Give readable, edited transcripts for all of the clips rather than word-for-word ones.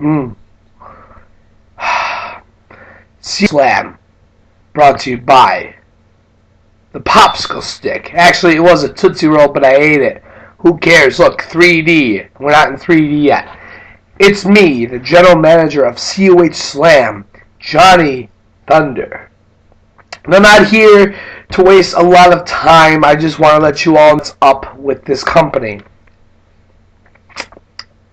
Mm. COH Slam, brought to you by the popsicle stick. Actually, it was a Tootsie Roll, but I ate it. Who cares? Look, 3D. We're not in 3D yet. It's me, the general manager of COH Slam, Johnny Thunder. And I'm not here to waste a lot of time. I just want to let you all know what's up with this company.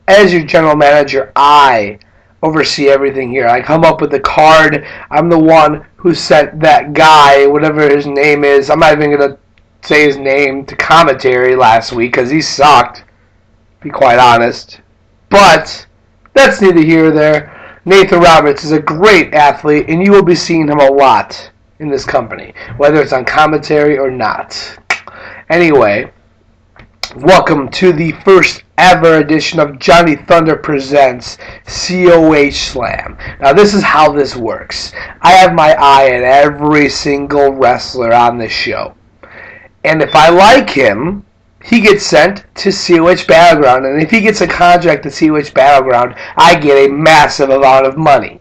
As your general manager, I oversee everything here. I come up with the card. I'm the one who sent that guy, whatever his name is. I'm not even going to say his name to commentary last week because he sucked, to be quite honest. But that's neither here nor there. Nathan Roberts is a great athlete, and you will be seeing him a lot in this company, whether it's on commentary or not. Anyway, welcome to the first ever edition of Johnny Thunder Presents COH Slam. Now, this is how this works. I have my eye on every single wrestler on this show. And if I like him, he gets sent to COH Battleground. And if he gets a contract at COH Battleground, I get a massive amount of money.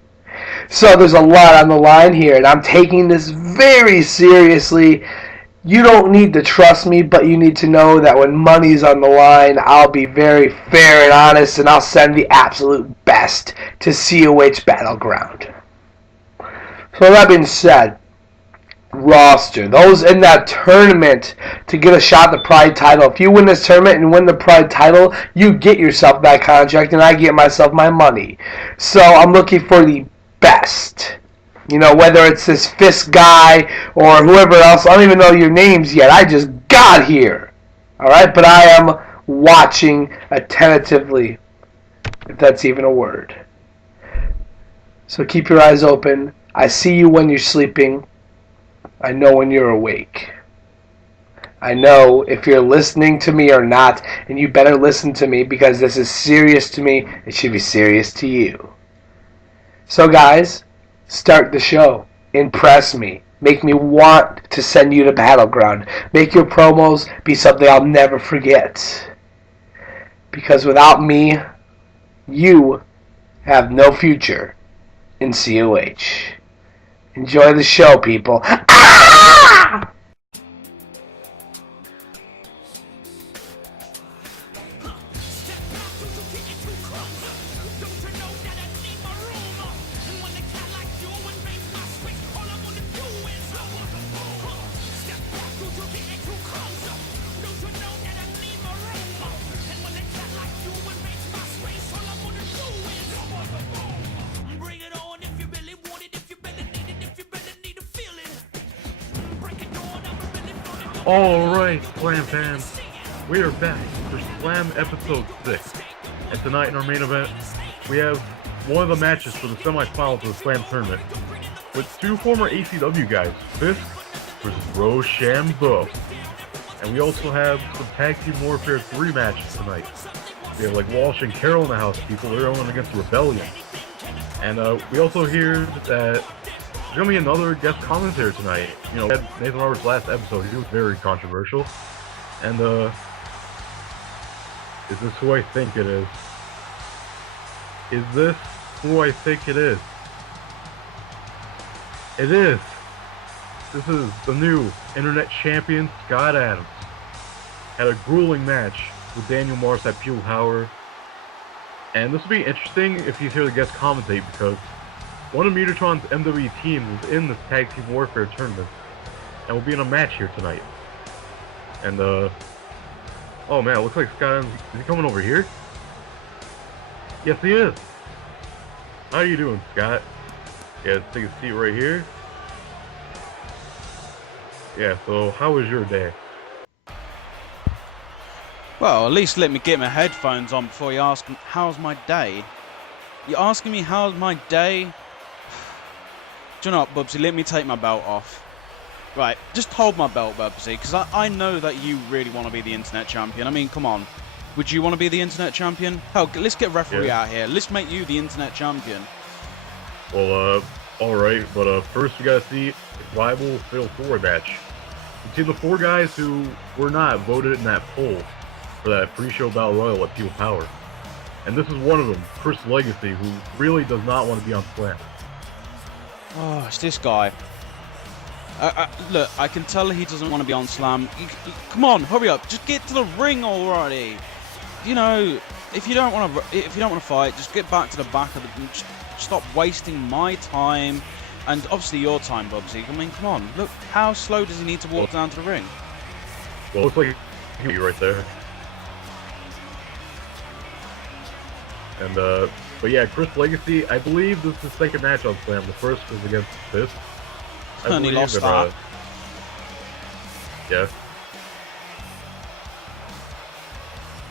So there's a lot on the line here, and I'm taking this very seriously. You don't need to trust me, but you need to know that when money's on the line, I'll be very fair and honest, and I'll send the absolute best to COH Battleground. So that being said, roster, those in that tournament to get a shot at the Pride title. If you win this tournament and win the Pride title, you get yourself that contract, and I get myself my money. So I'm looking for the best. You know, whether it's this Fisk guy or whoever else. I don't even know your names yet. I just got here. Alright? But I am watching attentively, if that's even a word. So keep your eyes open. I see you when you're sleeping. I know when you're awake. I know if you're listening to me or not, and you better listen to me because this is serious to me. It should be serious to you. So guys, start the show. Impress me. Make me want to send you to Battleground. Make your promos be something I'll never forget. Because without me, you have no future in COH. Enjoy the show, people. Ah! Alright, Slam fans, we are back for Slam Episode 6. And tonight in our main event, we have one of the matches for the semifinals of the Slam tournament with two former ACW guys, Fisk versus Shambo. And we also have some Tag Team Warfare 3 matches tonight. We have like Walsh and Carroll in the house, people. They're going against Rebellion. And we also hear that there's going to be another guest commentator tonight. You know, Nathan Roberts' last episode, he was very controversial. And, is this who I think it is? Is this who I think it is? It is! This is the new Internet Champion, Scott Adams. Had a grueling match with Daniel Morris at Pure Power. And this will be interesting if he's here to guest commentate because one of Mutatron's MWE teams is in this Tag Team Warfare tournament and will be in a match here tonight. And, oh man, it looks like Scott, is he coming over here? Yes, he is. How are you doing, Scott? Yeah, let's take a seat right here. Yeah, so how was your day? Well, at least let me get my headphones on before you ask how's my day. You're asking me how's my day? Do you know what, Bubsy, let me take my belt off. Right, just hold my belt, Bubsy, because I know that you really want to be the Internet Champion. I mean, come on. Would you want to be the Internet Champion? Hell, let's get referee out here. Let's make you the Internet Champion. Well, alright, but first we gotta see Rival Fatal 4 match. You see the four guys who were not voted in that poll for that pre-show Battle Royal at Pure Power. And this is one of them, Chris Legacy, who really does not want to be on Slam. Oh, it's this guy. Look, I can tell he doesn't want to be on Slam. Come on, hurry up! Just get to the ring already. You know, if you don't want to fight, just get back to the back of the. Just stop wasting my time, and obviously your time, Bubsy. I mean, come on, look, how slow does he need to walk down to the ring? Well, looks like you right there. And but yeah, Chris Legacy. I believe this is his second match on Slam. The first was against Fisk. And he lost that. Yeah.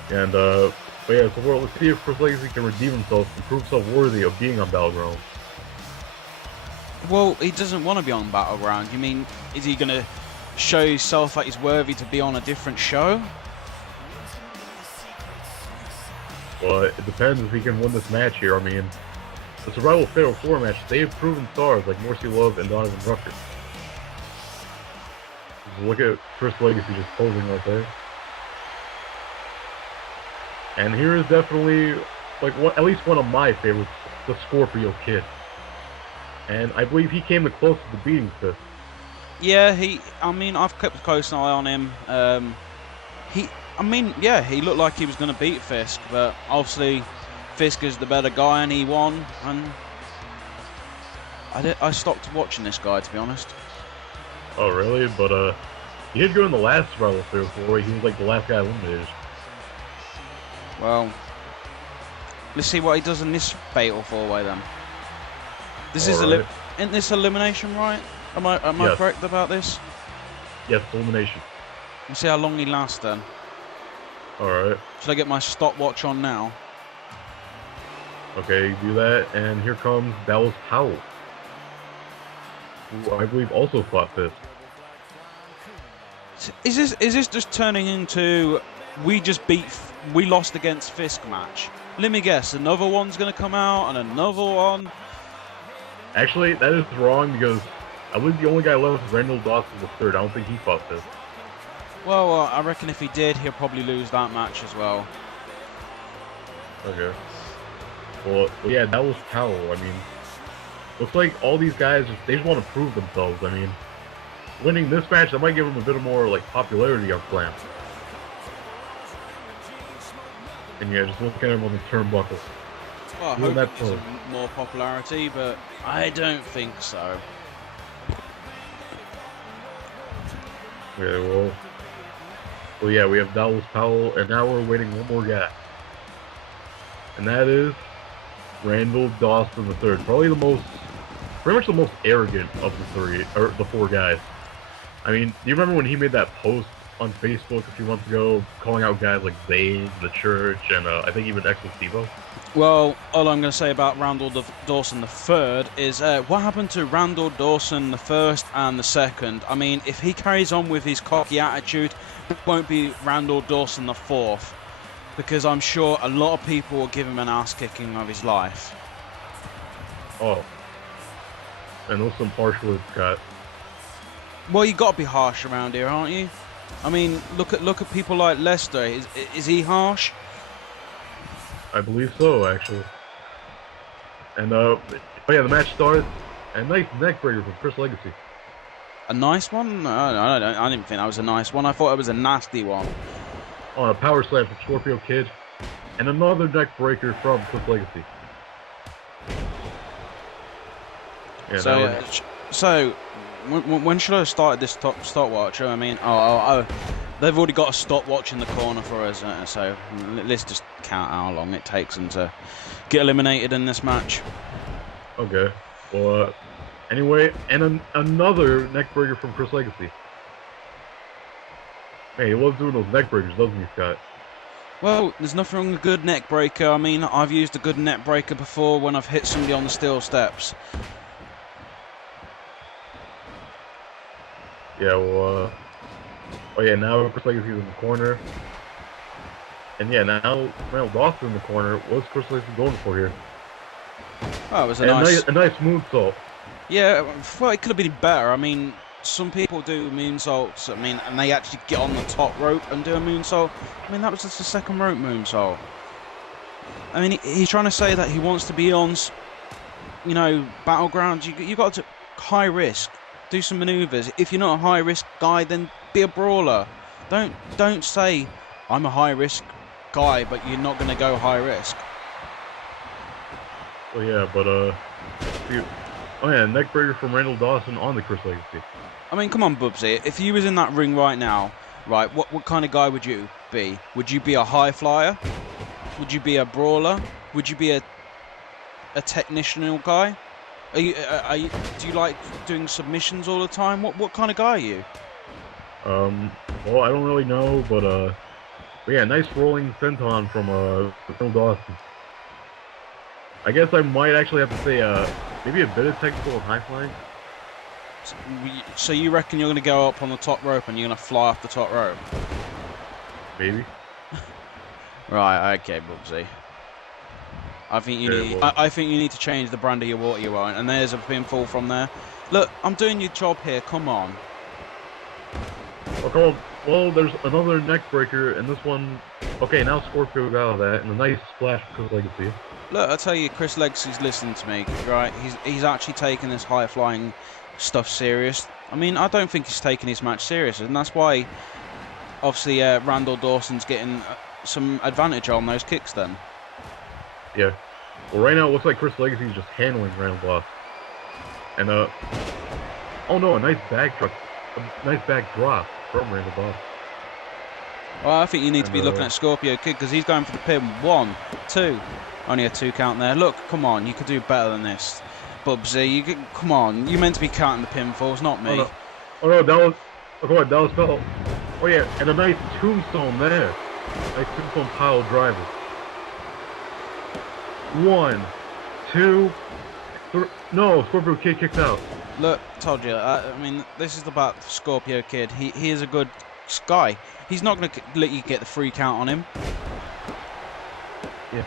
And but yeah, so let's see if Chris Legacy can redeem himself and prove himself worthy of being on Battleground. Well, he doesn't want to be on Battleground. You mean, is he gonna show himself that he's worthy to be on a different show? Well, it depends if he can win this match here. I mean, the Survival Fatal 4 match, they have proven stars like Morsi Love and Donovan Rucker. Just look at Chris Legacy just posing right there. And here is definitely, like, at least one of my favorites, the Scorpio Kid. And I believe he came the closest to beating Fisk. Yeah, I mean, I've kept a close eye on him. He looked like he was going to beat Fisk, but obviously Fisk is the better guy and he won. And I stopped watching this guy, to be honest. Oh, really? But he did go in the last Survival Fatal 4. He was like the last guy eliminated. Well, let's see what he does in this Fatal 4-way then. This is right. Isn't this elimination, right? Am I Yes. correct about this? Yes, elimination. Let's see how long he lasts then. Alright. Should I get my stopwatch on now? Okay, do that, and here comes Powell, who I believe also fought Fisk. Is this just turning into we lost against Fisk match? Let me guess, another one's gonna come out and another one. Actually, that is wrong because I believe the only guy left was Randall Dawson the third. I don't think he fought Fisk. Well, I reckon if he did, he'll probably lose that match as well. Okay. Well, yeah, that was Powell. I mean, looks like all these guys they just want to prove themselves. I mean, winning this match that might give them a bit of more like popularity on Slam. And yeah, just look at him on the turnbuckle. Well, I hope that some more popularity, but I don't think so. Yeah, well, yeah, we have Powell, and now we're waiting one more guy. And that is Randall Dawson the third. Probably pretty much the most arrogant of the four guys. I mean, do you remember when he made that post on Facebook a few months ago, calling out guys like Zayn, the Church, and I think even Egotistical? Well, all I'm going to say about Randall Dawson the third is what happened to Randall Dawson the first and the second? I mean, if he carries on with his cocky attitude, it won't be Randall Dawson the fourth, because I'm sure a lot of people will give him an ass kicking of his life. Oh, and those some harsh words, Scott. Well, you got to be harsh around here, aren't you? I mean, look at people like Lester. Is he harsh? I believe so, actually. And oh yeah, the match starts. A nice neck breaker from Chris Legacy. A nice one? No, I didn't think that was a nice one. I thought it was a nasty one. On a power slam from Scorpio Kid, and another neck breaker from Chris Legacy. Yeah, so when should I have started this stopwatch? I mean, they've already got a stopwatch in the corner for us, so let's just count how long it takes them to get eliminated in this match. Okay. Well, anyway, and another neck breaker from Chris Legacy. Hey, he loves doing those neck breakers, doesn't he, Scott? Well, there's nothing wrong with a good neck breaker. I mean, I've used a good neck breaker before when I've hit somebody on the steel steps. Yeah, well, oh yeah, now Chris Legacy's in the corner. And yeah, now Randall Dawson in the corner. What's Chris Legacy going for here? Oh, it was a nice moonsault. Yeah, well, it could have been better. I mean, some people do moonsaults, and they actually get on the top rope and do a moonsault. I mean, that was just a second rope moonsault. I mean, he's trying to say that he wants to be on, you know, battlegrounds. You got to high risk, do some manoeuvres. If you're not a high risk guy, then be a brawler. Don't say I'm a high risk guy, but you're not going to go high risk. Well, yeah, but oh yeah, neckbreaker from Randall Dawson on the Chris Legacy. I mean, come on, Bubsy. If you was in that ring right now, right, what kind of guy would you be? Would you be a high flyer? Would you be a brawler? Would you be a technicianal guy? Do you like doing submissions all the time? What kind of guy are you? Well, I don't really know, but yeah, nice rolling senton from Randall Dawson. I guess I might actually have to say maybe a bit of technical and high flying. So you reckon you're going to go up on the top rope and you're going to fly off the top rope? Maybe. Right. Okay, Bubsy. I think you need to change the brand of your water you want, and there's a pinfall from there. Look, I'm doing your job here. Come on. Okay, well, there's another neck breaker, and this one. Okay, now Scorpio got out of that, and a nice splash for Chris Legacy. Look, I tell you, Chris Legacy's listening to me, right? He's actually taking this high flying stuff serious. I mean, I don't think he's taking his match serious, and that's why, obviously, Randall Dawson's getting some advantage on those kicks. Then. Yeah. Well, right now it looks like Chris Legacy's just handling Randall Dawson, and oh no, a nice back drop from Randall Dawson. Well, I think you need to be looking at Scorpio Kid because he's going for the pin. 1, 2. Only a 2 count there. Look, come on, you could do better than this. Bubsy, come on. You meant to be counting the pinfalls, not me. Oh no, that was Powell. Oh yeah, and a nice tombstone there. Nice tombstone Powell driver. 1, 2, 3. No, Scorpio Kid kicked out. Look, told you. I mean, this is about Scorpio Kid. He is a good guy. He's not going to let you get the free count on him. Yeah.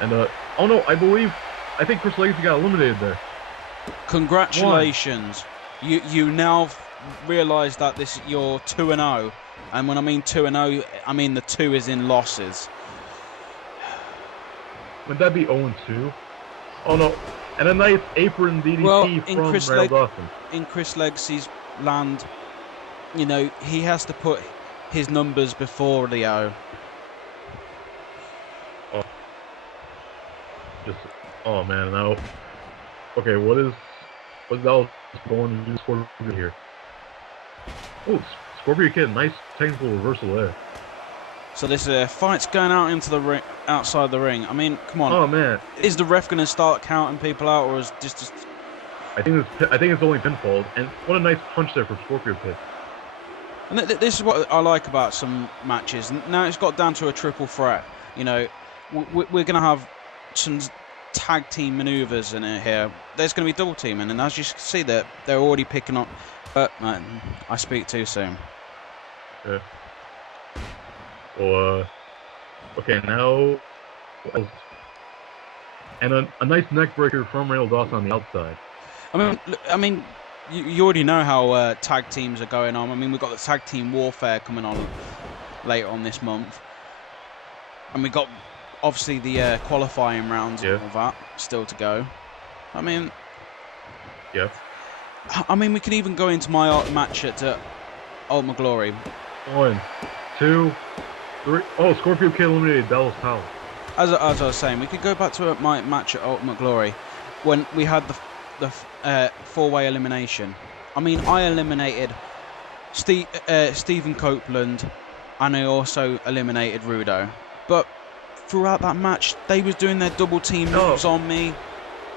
And oh no, I think Chris Legacy got eliminated there. Congratulations. You now realise that you're 2-0, and when I mean 2-0, I mean the 2 is in losses. Would that be 0-2? Oh no, and a nice apron DDT from Randall Dawson. In Chris Legacy's land, you know, he has to put his numbers before the O. Oh man, now. Okay, what's that going to do Scorpio here? Oh, Scorpio Kid, nice technical reversal there. So this fight's going out into the ring, outside the ring. I mean, come on. Oh man, is the ref going to start counting people out, or is just? I think it's only pinfall, and what a nice punch there from Scorpio Kid. And this is what I like about some matches. Now it's got down to a triple threat. You know, we're going to have some tag team maneuvers in it here. There's going to be double teaming, and as you can see, that they're already picking up. But man, I speak too soon. Yeah. Well, okay, now, and a nice neck breaker from Randall Dawson on the outside. I mean, you already know how tag teams are going on. I mean, we've got the tag team warfare coming on later on this month, and we got obviously the qualifying rounds and all that still to go. I mean, yeah. I mean, we can even go into my match at Ultimate Glory. 1, 2, 3. Oh, Scorpio Kid eliminated Dallas Powell. As I was saying, we could go back to my match at Ultimate Glory when we had the 4-way elimination. I mean, I eliminated Stephen Copeland, and I also eliminated Rudo. But throughout that match, they was doing their double team moves on me.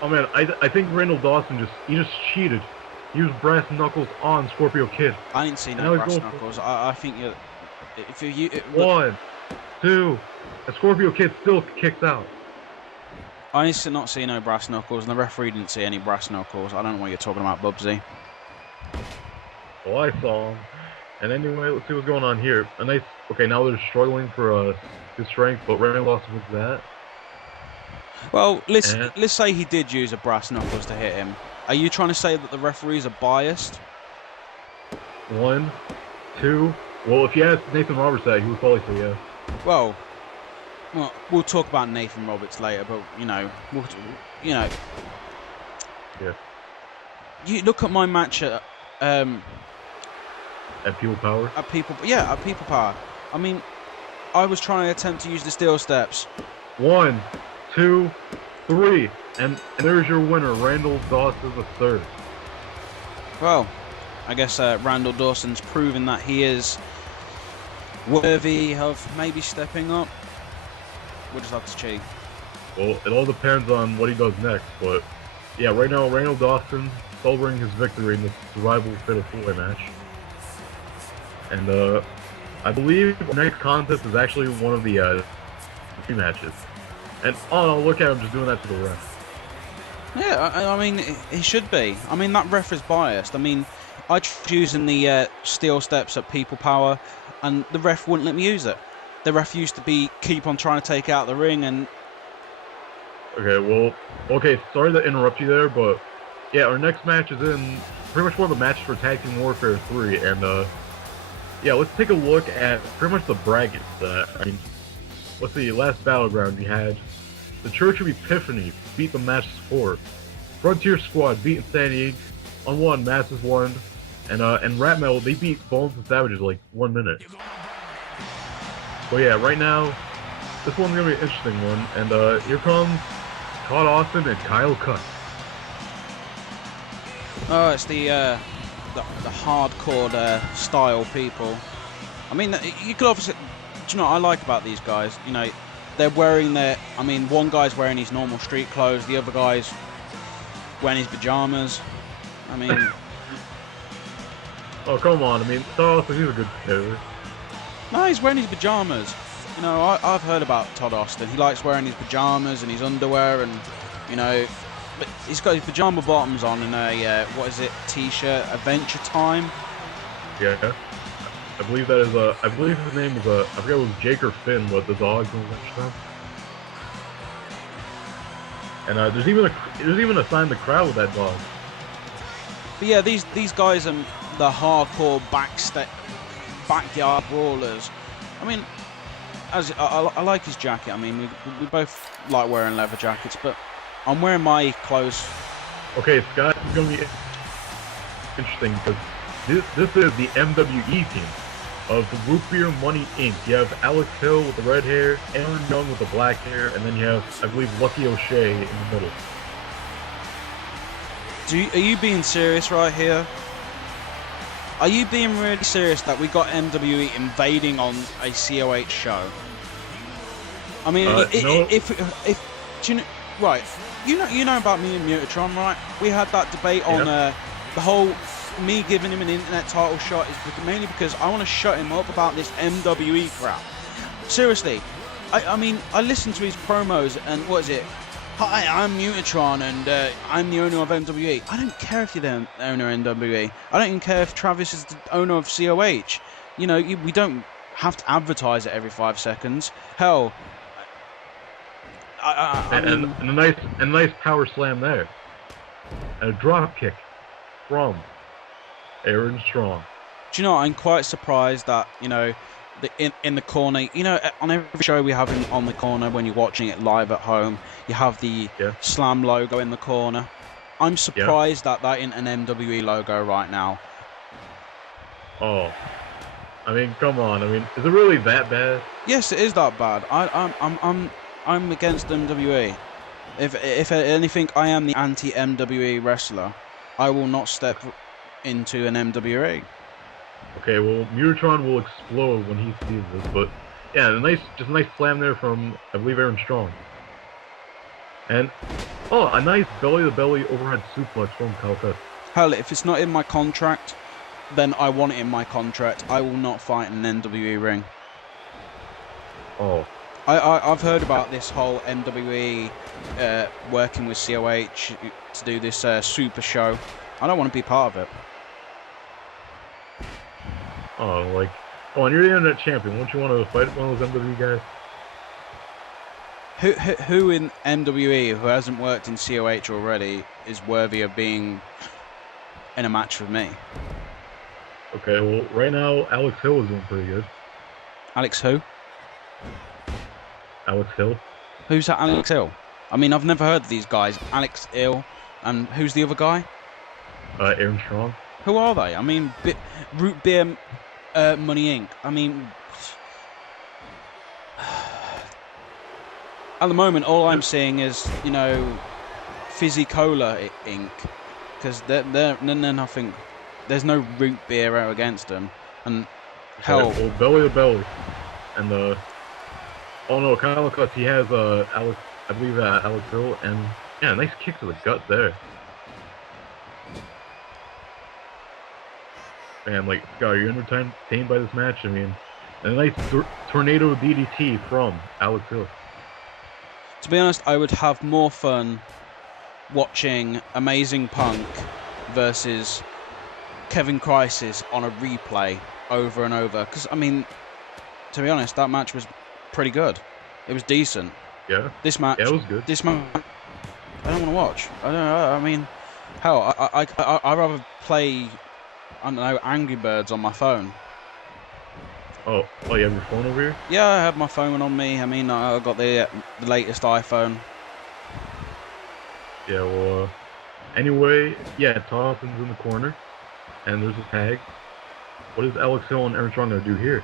Oh man, I think Randall Dawson just cheated. He used brass knuckles on Scorpio Kid. I didn't see no brass knuckles. I think you. If you 1, 2, and Scorpio Kid still kicks out. I used to not see no brass knuckles, and the referee didn't see any brass knuckles. I don't know what you're talking about, Bubsy. Well, I saw him. And anyway, let's see what's going on here. A nice. Okay, now they're struggling for his strength, but Randall Dawson with that. Well, let's say he did use a brass knuckles to hit him. Are you trying to say that the referees are biased? 1, 2. Well, if you asked Nathan Roberts that, he would probably say yeah. Well, Well, we'll talk about Nathan Roberts later, but Yeah. you look at my match at People Power. At People Power. I mean, I was trying to attempt to use the steel steps. 1, 2, 3, and there's your winner, Randall Dawson III. Well, I guess Randall Dawson's proven that he is worthy of maybe stepping up. We'll just have to cheat. Well, it all depends on what he does next, but yeah, right now Randall Dawson celebrating his victory in the Survival Fatal 4-Way match. And I believe the next contest is actually one of the 3 matches. And oh, look at him just doing that to the ref. Yeah, I mean, he should be. I mean, that ref is biased. I mean, I tried using the steel steps at People Power, and the ref wouldn't let me use it. The ref used to keep on trying to take out the ring, and... Okay, sorry to interrupt you there, but yeah, our next match is in pretty much one of the matches for Tag Team Warfare 3, and yeah, let's take a look at pretty much the brackets. I mean, what's the last battleground you had? The Church of Epiphany beat the Matches 4. Frontier Squad beat Insanity on 1, Masses 1, and Rat Metal, they beat Bones and Savages like 1 minute. But yeah, right now, this one's gonna be an interesting one, and here comes Todd Austin and Kyle Kutz. Oh, it's the hardcore style people. I mean, you could obviously... Do you know what I like about these guys? You know, they're wearing their... I mean, one guy's wearing his normal street clothes, the other guy's wearing his pajamas. I mean... Oh, come on. I mean, Todd Austin, he's a good player. No, he's wearing his pajamas. You know, I've heard about Todd Austin. He likes wearing his pajamas and his underwear and, you know... But he's got his pajama bottoms on and a, what is it, t-shirt, Adventure Time. Yeah. I believe that is I believe his name is I forget it was Jake or Finn, but the dog's in Adventure Time. And there's even a sign in the crowd with that dog. But yeah, these guys are the hardcore backyard brawlers. I mean, I like his jacket. I mean, we both like wearing leather jackets, but I'm wearing my clothes. Okay, Scott, it's gonna be interesting because this is the MWE team of the Root Beer Money Inc. You have Alex Hill with the red hair, Aaron Young with the black hair, and then you have, I believe, Lucky O'Shea in the middle. Are you being serious right here? Are you being really serious that we got MWE invading on a COH show? I mean, if do you know, right? You know about me and Mutatron, right? We had that debate on the whole me giving him an internet title shot is mainly because I want to shut him up about this MWE crap. Seriously, I mean, I listened to his promos and what is it? Hi, I'm Mutatron and I'm the owner of MWE. I don't care if you're the owner of MWE. I don't even care if Travis is the owner of COH. You know, we don't have to advertise it every 5 seconds. Hell, and a nice power slam there, and a drop kick from Aaron Strong. Do you know, I'm quite surprised that, you know, in the corner, you know, on every show we have him on the corner when you're watching it live at home, you have the Slam logo in the corner. I'm surprised that isn't an MWE logo right now. Oh, I mean, come on. I mean, is it really that bad? Yes, it is that bad. I'm against MWE. If anything, I am the anti-MWE wrestler. I will not step into an MWE. Okay, well, Mutatron will explode when he sees this, but yeah, just a nice slam there from, I believe, Aaron Strong. And, oh, a nice belly-to-belly overhead suplex from Kutz. Hell, if it's not in my contract, then I want it in my contract. I will not fight in an NWE ring. Oh. I've heard about this whole NWE working with COH to do this super show. I don't want to be part of it. Oh, like, oh, and you're the internet champion. Won't you want to fight one of those MWE guys? Who in MWE who hasn't worked in COH already is worthy of being in a match with me? Okay, well, right now, Alex Hill is doing pretty good. Alex who? Alex Hill. Who's that Alex Hill? I mean, I've never heard of these guys. Alex Hill, and who's the other guy? Aaron Strong. Who are they? I mean, Root Beer Money Inc. I mean, at the moment, all I'm seeing is, you know, Fizzy Cola Inc. Because they're nothing. There's no root beer out against them. And hell, well, belly to belly, and oh no, Kyle Kutz, he has Alex, I believe Alex Hill, and yeah, nice kick to the gut there. Man, like, God, are you entertained by this match? I mean, a nice tornado DDT from Alex Hill. To be honest, I would have more fun watching Amazing Punk versus Kevin Crisis on a replay over and over. Because, I mean, to be honest, that match was pretty good. It was decent. Yeah. This match. Yeah, it was good. This match, I don't want to watch. I don't know. I mean, hell, I'd rather play, I don't know, Angry Birds on my phone. Oh, you have your phone over here? Yeah, I have my phone on me. I mean, I got the latest iPhone. Yeah, well, anyway, yeah, Dawson's in the corner, and there's a tag. What is Alex Hill and Aaron Strong going to do here?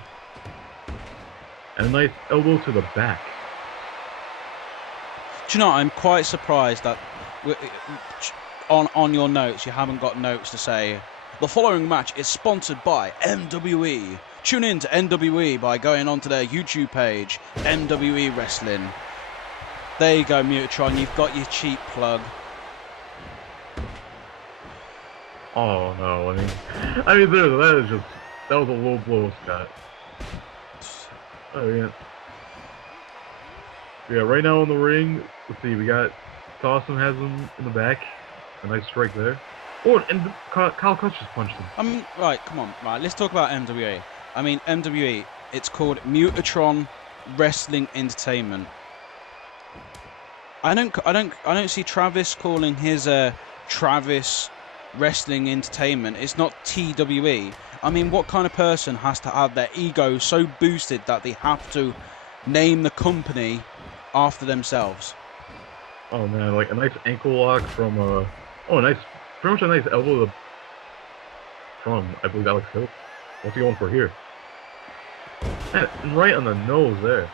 And a nice elbow to the back. Do you know, I'm quite surprised that on your notes, you haven't got notes to say, the following match is sponsored by MWE. Tune in to MWE by going onto their YouTube page, MWE Wrestling. There you go, Mutatron, you've got your cheap plug. Oh no, I mean, that was a low blow, Scott. Oh yeah. Yeah, right now in the ring, let's see, we got Dawson has him in the back, a nice strike there. Oh, and Kyle Kutz just punched him. I mean, right, come on, right, let's talk about MWE. I mean, MWE, it's called Mutatron Wrestling Entertainment. I don't see Travis calling his Travis Wrestling Entertainment. It's not TWE. I mean, what kind of person has to have their ego so boosted that they have to name the company after themselves? Oh man, like a nice ankle lock from pretty much a nice elbow from, I believe, Alex Hill. What's he going for here? Man, right on the nose there.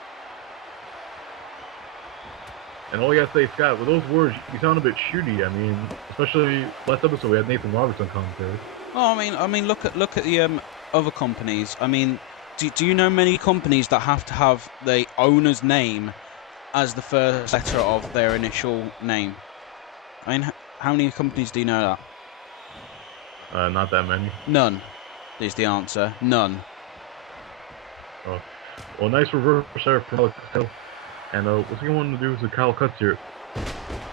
And all you gotta say, Scott, with those words, you sound a bit shooty. I mean, especially last episode we had Nathan Robertson commentary. Oh, I mean, look at the other companies. I mean, do you know many companies that have to have the owner's name as the first letter of their initial name? I mean, how many companies do you know that? Not that many. None is the answer. None. Oh. Well, nice reverse there from Alex Hill. And what's he going to do with Kyle Kutz here?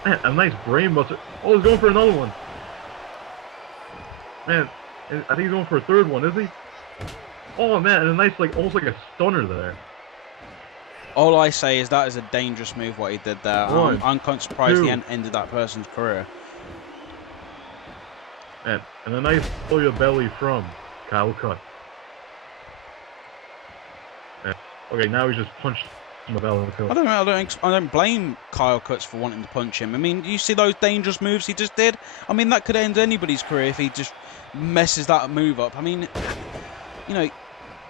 Man, a nice brain buster. Oh, he's going for another one. Man, I think he's going for a third one, is he? Oh man, and a nice, like, almost like a stunner there. All I say is that is a dangerous move what he did there. I'm quite surprised he ended that person's career. And a nice blow to the belly from Kyle Kutz. Okay, now he's just punched in the belly. I don't blame Kyle Kutz for wanting to punch him. I mean, you see those dangerous moves he just did? I mean, that could end anybody's career if he just messes that move up. I mean, you know,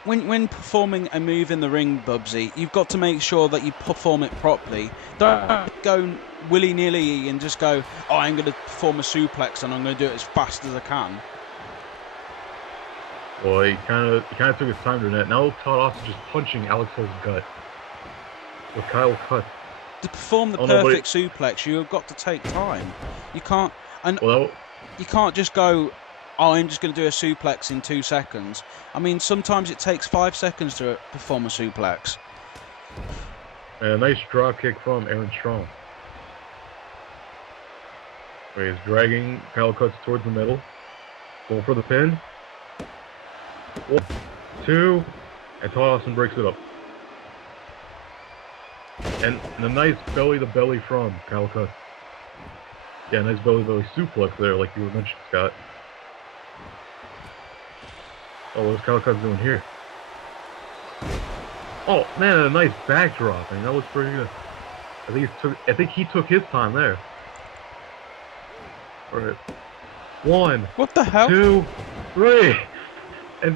when performing a move in the ring, Bubsy, you've got to make sure that you perform it properly. Don't go willy-nilly and just go, oh, I'm going to perform a suplex and I'm going to do it as fast as I can. Well, he kind of took his time doing that. Now Todd also just punching Alex Hill's gut with Kyle Kutz. To perform the perfect suplex, you've got to take time. You can't, you can't just go, oh, I'm just going to do a suplex in 2 seconds. I mean, sometimes it takes 5 seconds to perform a suplex. And a nice drop kick from Aaron Strong. Where he's dragging Kyle Kutz towards the middle. Going for the pin. 1, 2, and Dawson breaks it up. And a nice belly-to-belly from Kyle Kutz. Yeah, nice belly-to-belly suplex there, like you were mentioning, Scott. Oh, what's Kyle Kutz doing here? Oh man, a nice backdrop. I mean, that was pretty good. I think he took his time there. All right. 1, What the hell? 2, 3, and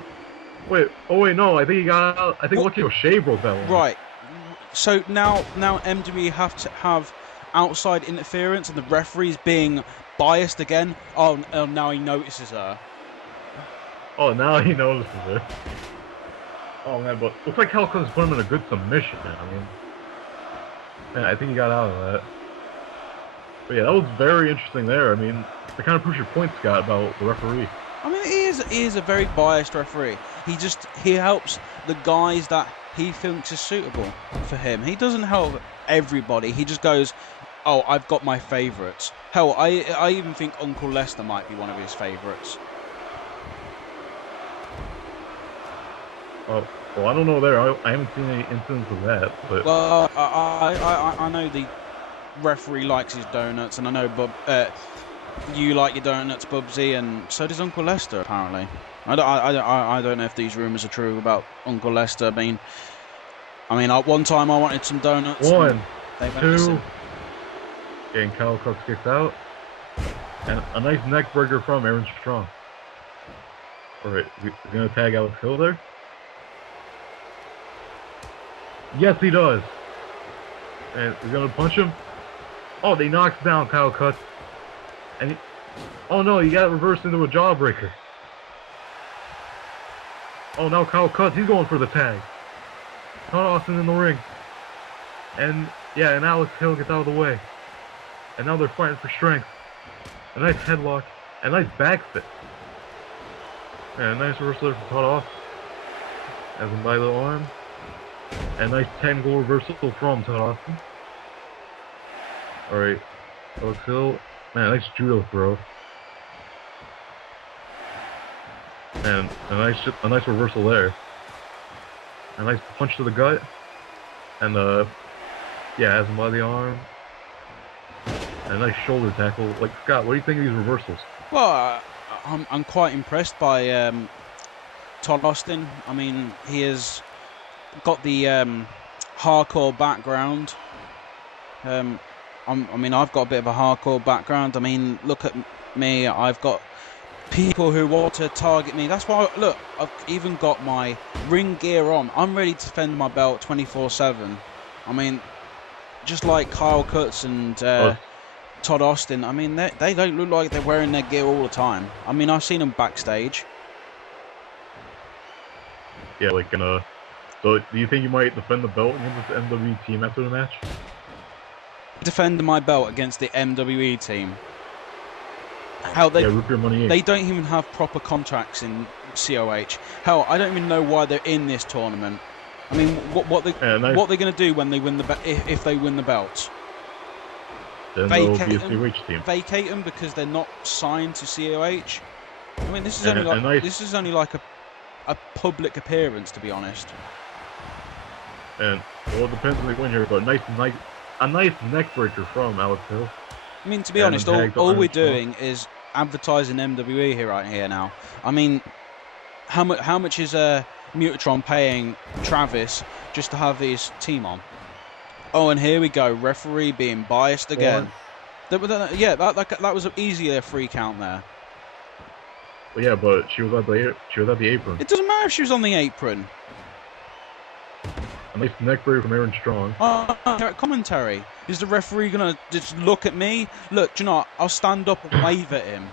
wait. Oh wait, no. I think he got out. I think lucky Shea broke that one. Right. So now MWE have to have outside interference, and the referee's being biased again. Oh, now he notices her. Oh, now he notices it. Oh man, but looks like Kutz put him in a good submission. I mean, man, I think he got out of that. But yeah, that was very interesting there. I mean, that kind of proves your point, Scott, about the referee. I mean, he is a very biased referee. He helps the guys that he thinks is suitable for him. He doesn't help everybody. He just goes, oh, I've got my favourites. Hell, I even think Uncle Lester might be one of his favourites. Oh, well, I don't know there. I haven't seen any incidents of that. But Well, I know the referee likes his donuts, and I know you like your donuts, Bubsy, and so does Uncle Lester apparently. I don't know if these rumours are true about Uncle Lester. I mean, at one time I wanted some donuts. 1, they went 2, missing. and Kutz kicks out, and a nice neck breaker from Aaron Strong. All right, he's gonna tag Alex Hill there. Yes, he does. And we're gonna punch him. Oh, they knocks down Kutz. And oh no, he got it reversed into a jawbreaker. Oh, now Kutz, he's going for the tag. Dawson in the ring. And yeah, and Alex Hill gets out of the way. And now they're fighting for strength. A nice headlock. A nice back fist. And a nice reversal there from Todd. As him by the arm. And a nice technical reversal from Todd. Alright. Alex Hill. Man, nice judo throw. And a nice reversal there. A nice punch to the gut. And yeah, has him by the arm. And a nice shoulder tackle. Like, Scott, what do you think of these reversals? Well, I'm quite impressed by Todd Austin. I mean, he has got the hardcore background. I mean, I've got a bit of a hardcore background. I mean, look at me. I've got people who want to target me. That's why, look, I've even got my ring gear on. I'm ready to defend my belt 24/7. I mean, just like Kutz and Todd Austin, I mean, they don't look like they're wearing their gear all the time. I mean, I've seen them backstage. Yeah, like so do you think you might defend the belt against this MWE team after the match? Defend my belt against the MWE team. Hell, they don't even have proper contracts in COH. Hell, I don't even know why they're in this tournament. I mean, what they going to do when they win if they win the belts? Then they'll be a COH team. Vacate them because they're not signed to COH. I mean, this is only like a public appearance, to be honest. And well, it depends on they win here, but a nice neck breaker from Alex Hill. I mean, to be honest, all we're doing is advertising MWE right here now. I mean, how much is Mutatron paying Travis just to have his team on? Oh, and here we go, referee being biased again. Yeah, that was an easier free count there. Well, yeah, but she was at the apron. It doesn't matter if she was on the apron. A nice neck breaker from Aaron Strong. Commentary. Is the referee gonna just look at me? Look, do you know what? I'll stand up and wave at him.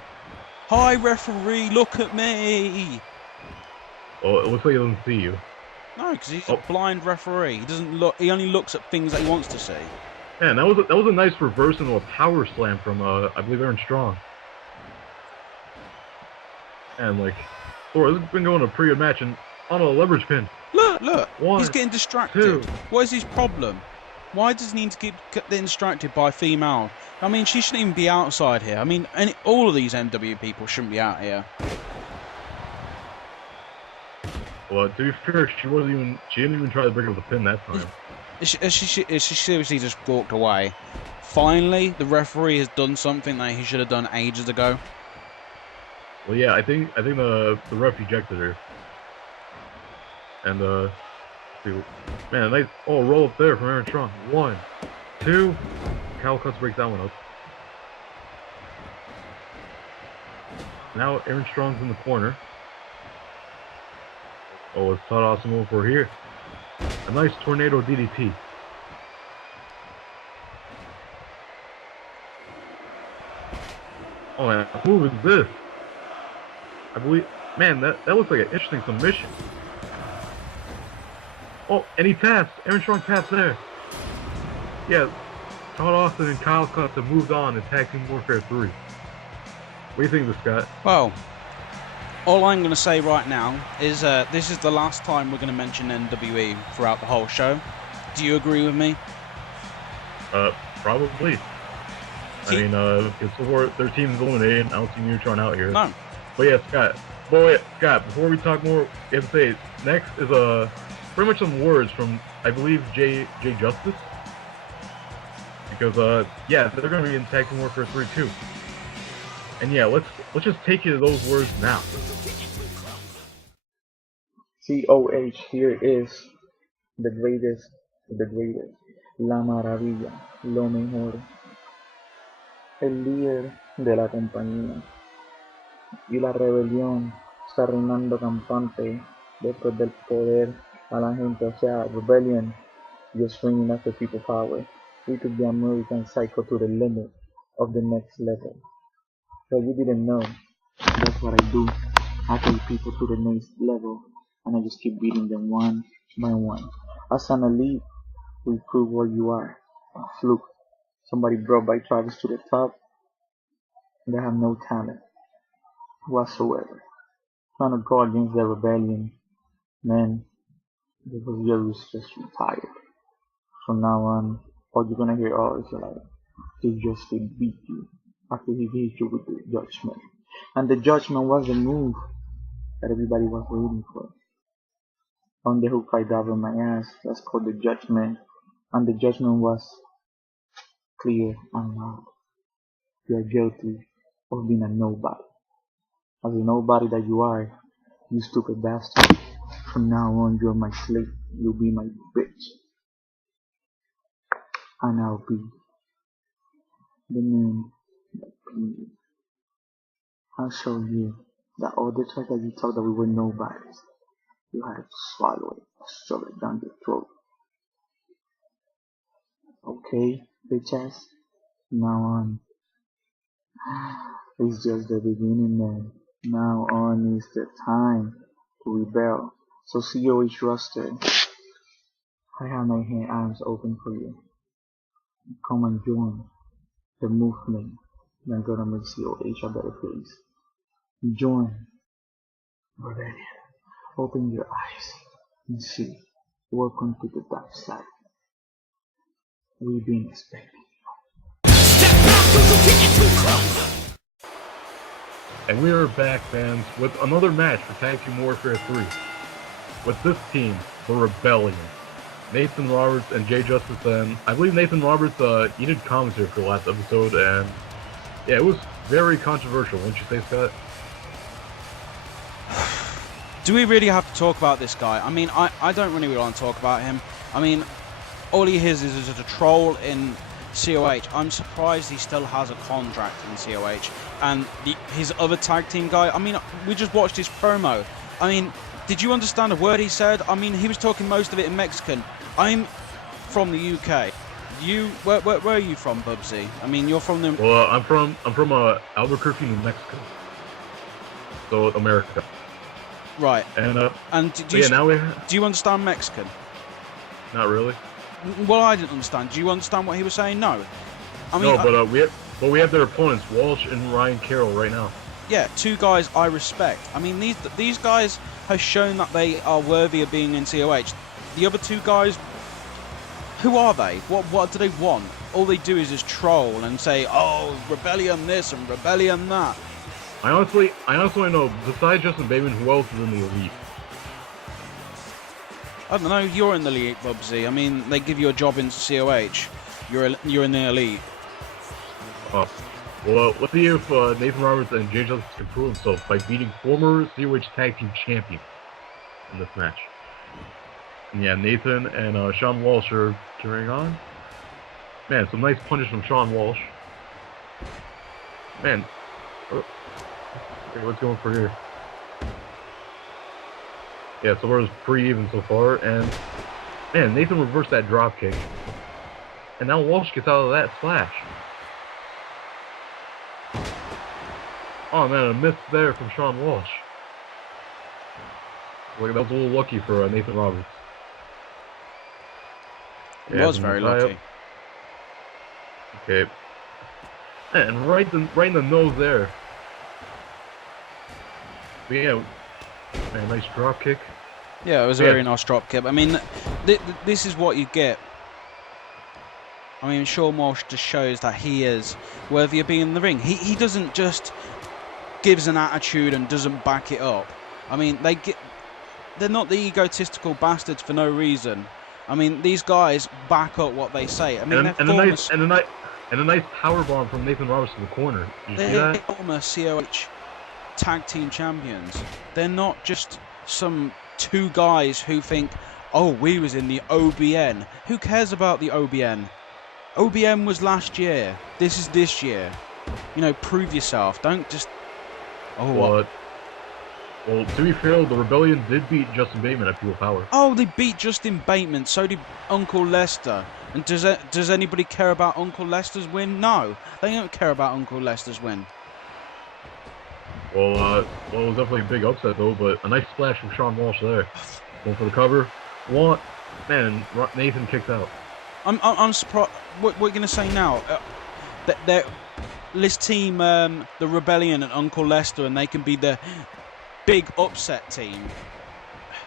Hi, referee, look at me. Oh, it looks like he doesn't see you. No, because he's a blind referee. He doesn't look. He only looks at things that he wants to see. Man, that was a nice reverse into a power slam from I believe Aaron Strong. And like, Thor, this has been going a pretty good match, and on a leverage pin. Look, he's getting distracted. 2. What is his problem? Why does he need to keep getting distracted by a female? I mean, she shouldn't even be outside here. I mean, all of these MW people shouldn't be out here. Well, to be fair, she didn't even try to break up the pin that time. She seriously just walked away. Finally, the referee has done something that he should have done ages ago. Well, yeah, I think the ref ejected her. And let's see, Man, a nice roll up there from Aaron Strong. 1, 2. Kutz breaks that one up. Now Aaron Strong's in the corner. Oh, it's Todd awesome over here. A nice tornado DDT. Oh man, who is this? I believe, man, that looks like an interesting submission. Oh, and he taps. Aaron Strong taps there. Yeah, Todd Austin and Kutz have moved on in Tag Team Warfare 3. What do you think of this, Scott? Well, all I'm going to say right now is this is the last time we're going to mention NWE throughout the whole show. Do you agree with me? Probably. I mean, it's before their team's eliminated. I don't see Neutron out here. No. But yeah, Scott. Before we talk more, you have to say next is pretty much some words from, I believe, Jay Justice. Because yeah, they're gonna be in Tag Team Warfare 3 too. And yeah, let's just take you to those words now. COH, here is the greatest, la maravilla, lo mejor, el líder de la compañía. Y la rebelión está reinando campante después del poder a la gente, o sea, rebellion, just bringing up the people power. We took the American cycle to the limit of the next level. So you didn't know, that's what I do. I take people to the next level, and I just keep beating them one by one. As an elite, we prove where you are. A fluke. Somebody brought by Travis to the top. They have no talent whatsoever. Trying to go against the rebellion, man, because Jerry's just retired. From now on, all you're gonna hear is like, he just beat you after he beat you with the judgment. And the judgment was the move that everybody was waiting for. On the hook I dive on my ass, that's called the judgment. And the judgment was clear and loud. You are guilty of being a nobody. As a nobody that you are, you stupid bastard. From now on, you're my slave. You'll be my bitch. And I'll be the man that paid you. I'll show you that all the time that you thought that we were nobodies, you had to swallow it or shove it down your throat. Okay, bitches? Now on. It's just the beginning, man. Now on is the time to rebel. So COH roster, I have my arms open for you. Come and join the movement that's gonna make COH a better place. Join Rebellion. Open your eyes and see. Welcome to the dark side. We've been expecting you. And we are back, fans, with another match for Tag Team Warfare 3. With this team, the Rebellion. Nathan Roberts and Jay Justice, and I believe Nathan Roberts, he did commentary for the last episode, and yeah, it was very controversial, wouldn't you say, Scott? Do we really have to talk about this guy? I mean, I don't really want to talk about him. I mean, all he is a troll in COH. I'm surprised he still has a contract in COH. And his other tag team guy, I mean, we just watched his promo. I mean, did you understand a word he said? I mean, he was talking most of it in Mexican. I'm from the UK. Where are you from, Bubsy? I mean, you're from the... Well, I'm from Albuquerque, New Mexico. So, America. Right. And do you understand Mexican? Not really. Well, I didn't understand. Do you understand what he was saying? No. I mean, no, but we have their opponents, Walsh and Ryan Carroll, right now. Yeah, two guys I respect. I mean, these guys have shown that they are worthy of being in COH. The other two guys, who are they? What do they want? All they do is just troll and say, "Oh, Rebellion this and Rebellion that." I honestly know. Besides Justin Bateman, who else is in the Elite? I don't know. You're in the Elite, Bubsy. I mean, they give you a job in COH. You're in the Elite. Oh. Well, let's see if Nathan Roberts and Jay Justice can prove themselves by beating former COH Tag Team Champion in this match. Yeah, Nathan and Shawn Walsh are carrying on. Man, some nice punches from Shawn Walsh. Man, okay, what's going for here? Yeah, so we're pretty even so far, and man, Nathan reversed that drop kick, and now Walsh gets out of that slash. Oh man, a miss there from Shawn Walsh. Like, that was a little lucky for Nathan Roberts. He was very lucky. Okay. And right in the nose there. But yeah, man, nice drop kick. Yeah, it was a very nice drop kick. I mean, this is what you get. I mean, Shawn Walsh just shows that he is worthy of being in the ring. He doesn't just gives an attitude and doesn't back it up. I mean, they're not the egotistical bastards for no reason. I mean, these guys back up what they say. I mean, and a nice power bomb from Nathan Roberts to the corner. Did you see that? They're former COH tag team champions. They're not just some two guys who think, oh, we was in the OBN. Who cares about the OBN? OBN was last year. This is this year. You know, prove yourself. Don't just... Oh, what? Well, to be fair, the Rebellion did beat Justin Bateman at Pure Power. Oh, they beat Justin Bateman. So did Uncle Lester. And does anybody care about Uncle Lester's win? No, they don't care about Uncle Lester's win. Well, it was definitely a big upset though. But a nice splash from Shawn Walsh there. Going for the cover. One, man, Nathan kicked out. I'm surprised. What are you gonna say now? This team, the Rebellion and Uncle Lester, and they can be the big upset team.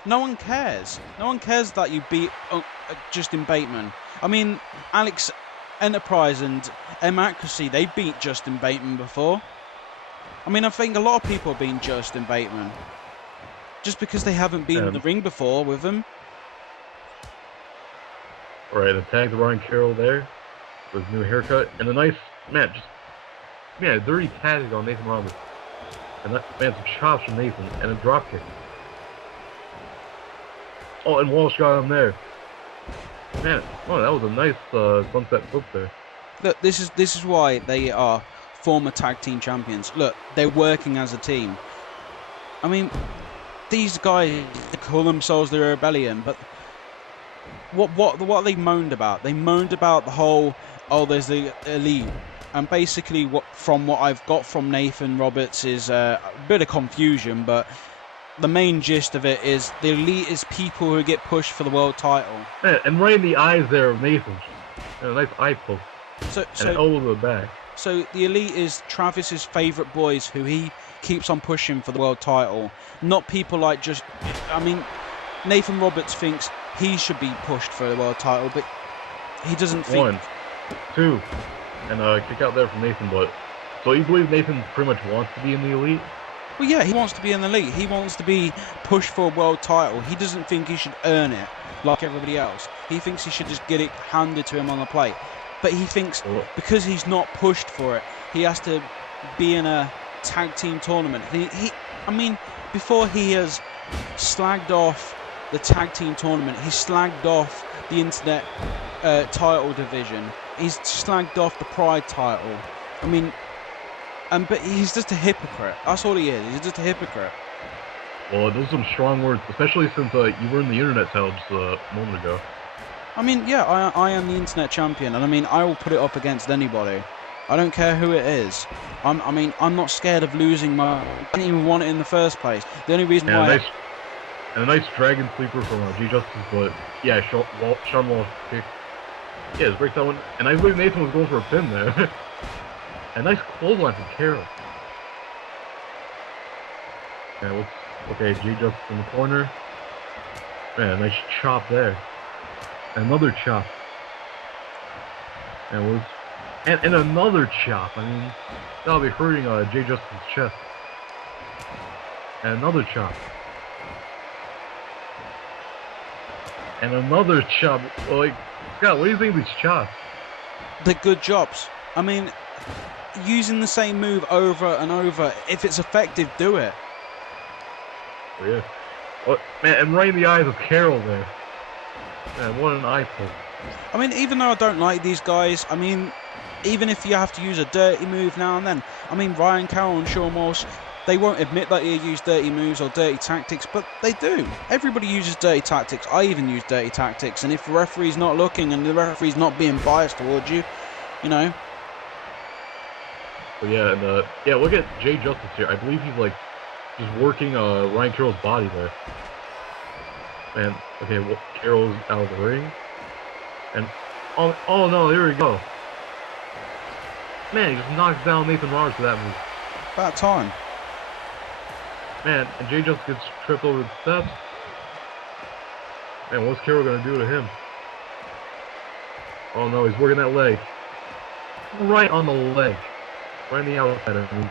No one cares. No one cares that you beat Justin Bateman. I mean, Alex Enterprise and Democracy, they beat Justin Bateman before. I mean, I think a lot of people have beaten Justin Bateman just because they haven't been in the ring before with him. Alright, the tag to Ryan Carroll there with his new haircut and a nice a dirty tag on Nathan Roberts. And that, man, some chops from Nathan and a drop kick. Oh, and Walsh got him there. Man, oh, that was a nice sunset flip there. Look, this is why they are former tag team champions. Look, they're working as a team. I mean, these guys, they call themselves the Rebellion, but what they moaned about? They moaned about the whole, oh, there's the elite. And basically, from what I've got from Nathan Roberts is a bit of confusion, but the main gist of it is the elite is people who get pushed for the world title. Man, and right in the eyes there of Nathan. A nice eye poke. And over the back. So the elite is Travis's favourite boys who he keeps on pushing for the world title. Not people like just... I mean, Nathan Roberts thinks he should be pushed for the world title, but he doesn't think... 1, 2... And kick out there from Nathan, but... So you believe Nathan pretty much wants to be in the elite? Well, yeah, he wants to be in the elite. He wants to be pushed for a world title. He doesn't think he should earn it like everybody else. He thinks he should just get it handed to him on the plate. But he thinks because he's not pushed for it, he has to be in a tag team tournament. I mean, before he has slagged off the tag team tournament, he slagged off the internet title division. He's slagged off the Pride title. I mean, but he's just a hypocrite. That's all he is. He's just a hypocrite. Well, those are some strong words, especially since you were in the internet title just a moment ago. I mean, yeah, I am the internet champion, and I mean, I will put it up against anybody. I don't care who it is. I mean, I'm not scared of losing my... I didn't even want it in the first place. The only reason why... And a nice dragon sleeper from G-Justice, but yeah, Shawn Walsh kick. Yeah, it's breaks that one. And I believe Nathan was going for a pin there. A nice clothesline from Carroll. Yeah, okay, G-Justice in the corner. Man, a nice chop there. Another chop. And another chop. I mean, that'll be hurting J-Justice's chest. And another chop. And another chop. Like, Scott, what do you think of these chops? They're good jobs. I mean, using the same move over and over, if it's effective, do it. Oh, yeah. Oh, man, and right in the eyes of Carroll there. Man, what an eyeful. I mean, even though I don't like these guys, I mean, even if you have to use a dirty move now and then, I mean, Ryan Carroll and Shawn Walsh, they won't admit that they use dirty moves or dirty tactics, but they do. Everybody uses dirty tactics. I even use dirty tactics, and if the referee's not looking and the referee's not being biased towards you, you know. But yeah, and yeah, look at Jay Justice here. I believe he's like just working Ryan Carroll's body there. And okay, well, Carroll's out of the ring, and oh no, there we go. Man, he just knocks down Nathan Roberts for that move. About time. Man, and Jay Justice gets tripped over the steps. Man, what's Carroll gonna do to him? Oh no, he's working that leg. Right on the leg. Right on the outside, I mean.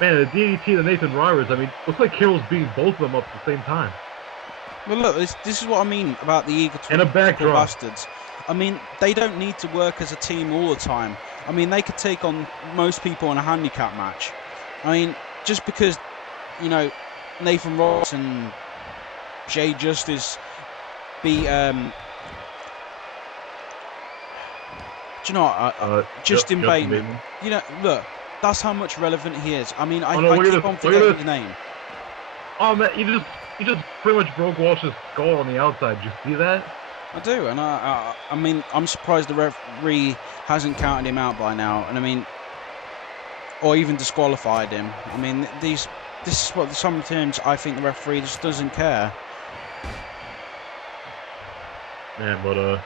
Man, the DDT to Nathan Roberts, I mean, looks like Carroll's beating both of them up at the same time. Well, look, this is what I mean about the egotistical bastards. I mean, they don't need to work as a team all the time. I mean, they could take on most people in a handicap match. I mean, just because, you know, Nathan Roberts and Jay Justice beat, do you know what, Justin Bateman. You know, look, that's how much relevant he is. I mean, I keep on forgetting his name. Oh man, he just pretty much broke Walsh's skull on the outside. Did you see that? I do, and I mean, I'm surprised the referee hasn't counted him out by now, and I mean, or even disqualified him. I mean, this is what sometimes I think the referee just doesn't care. Man, but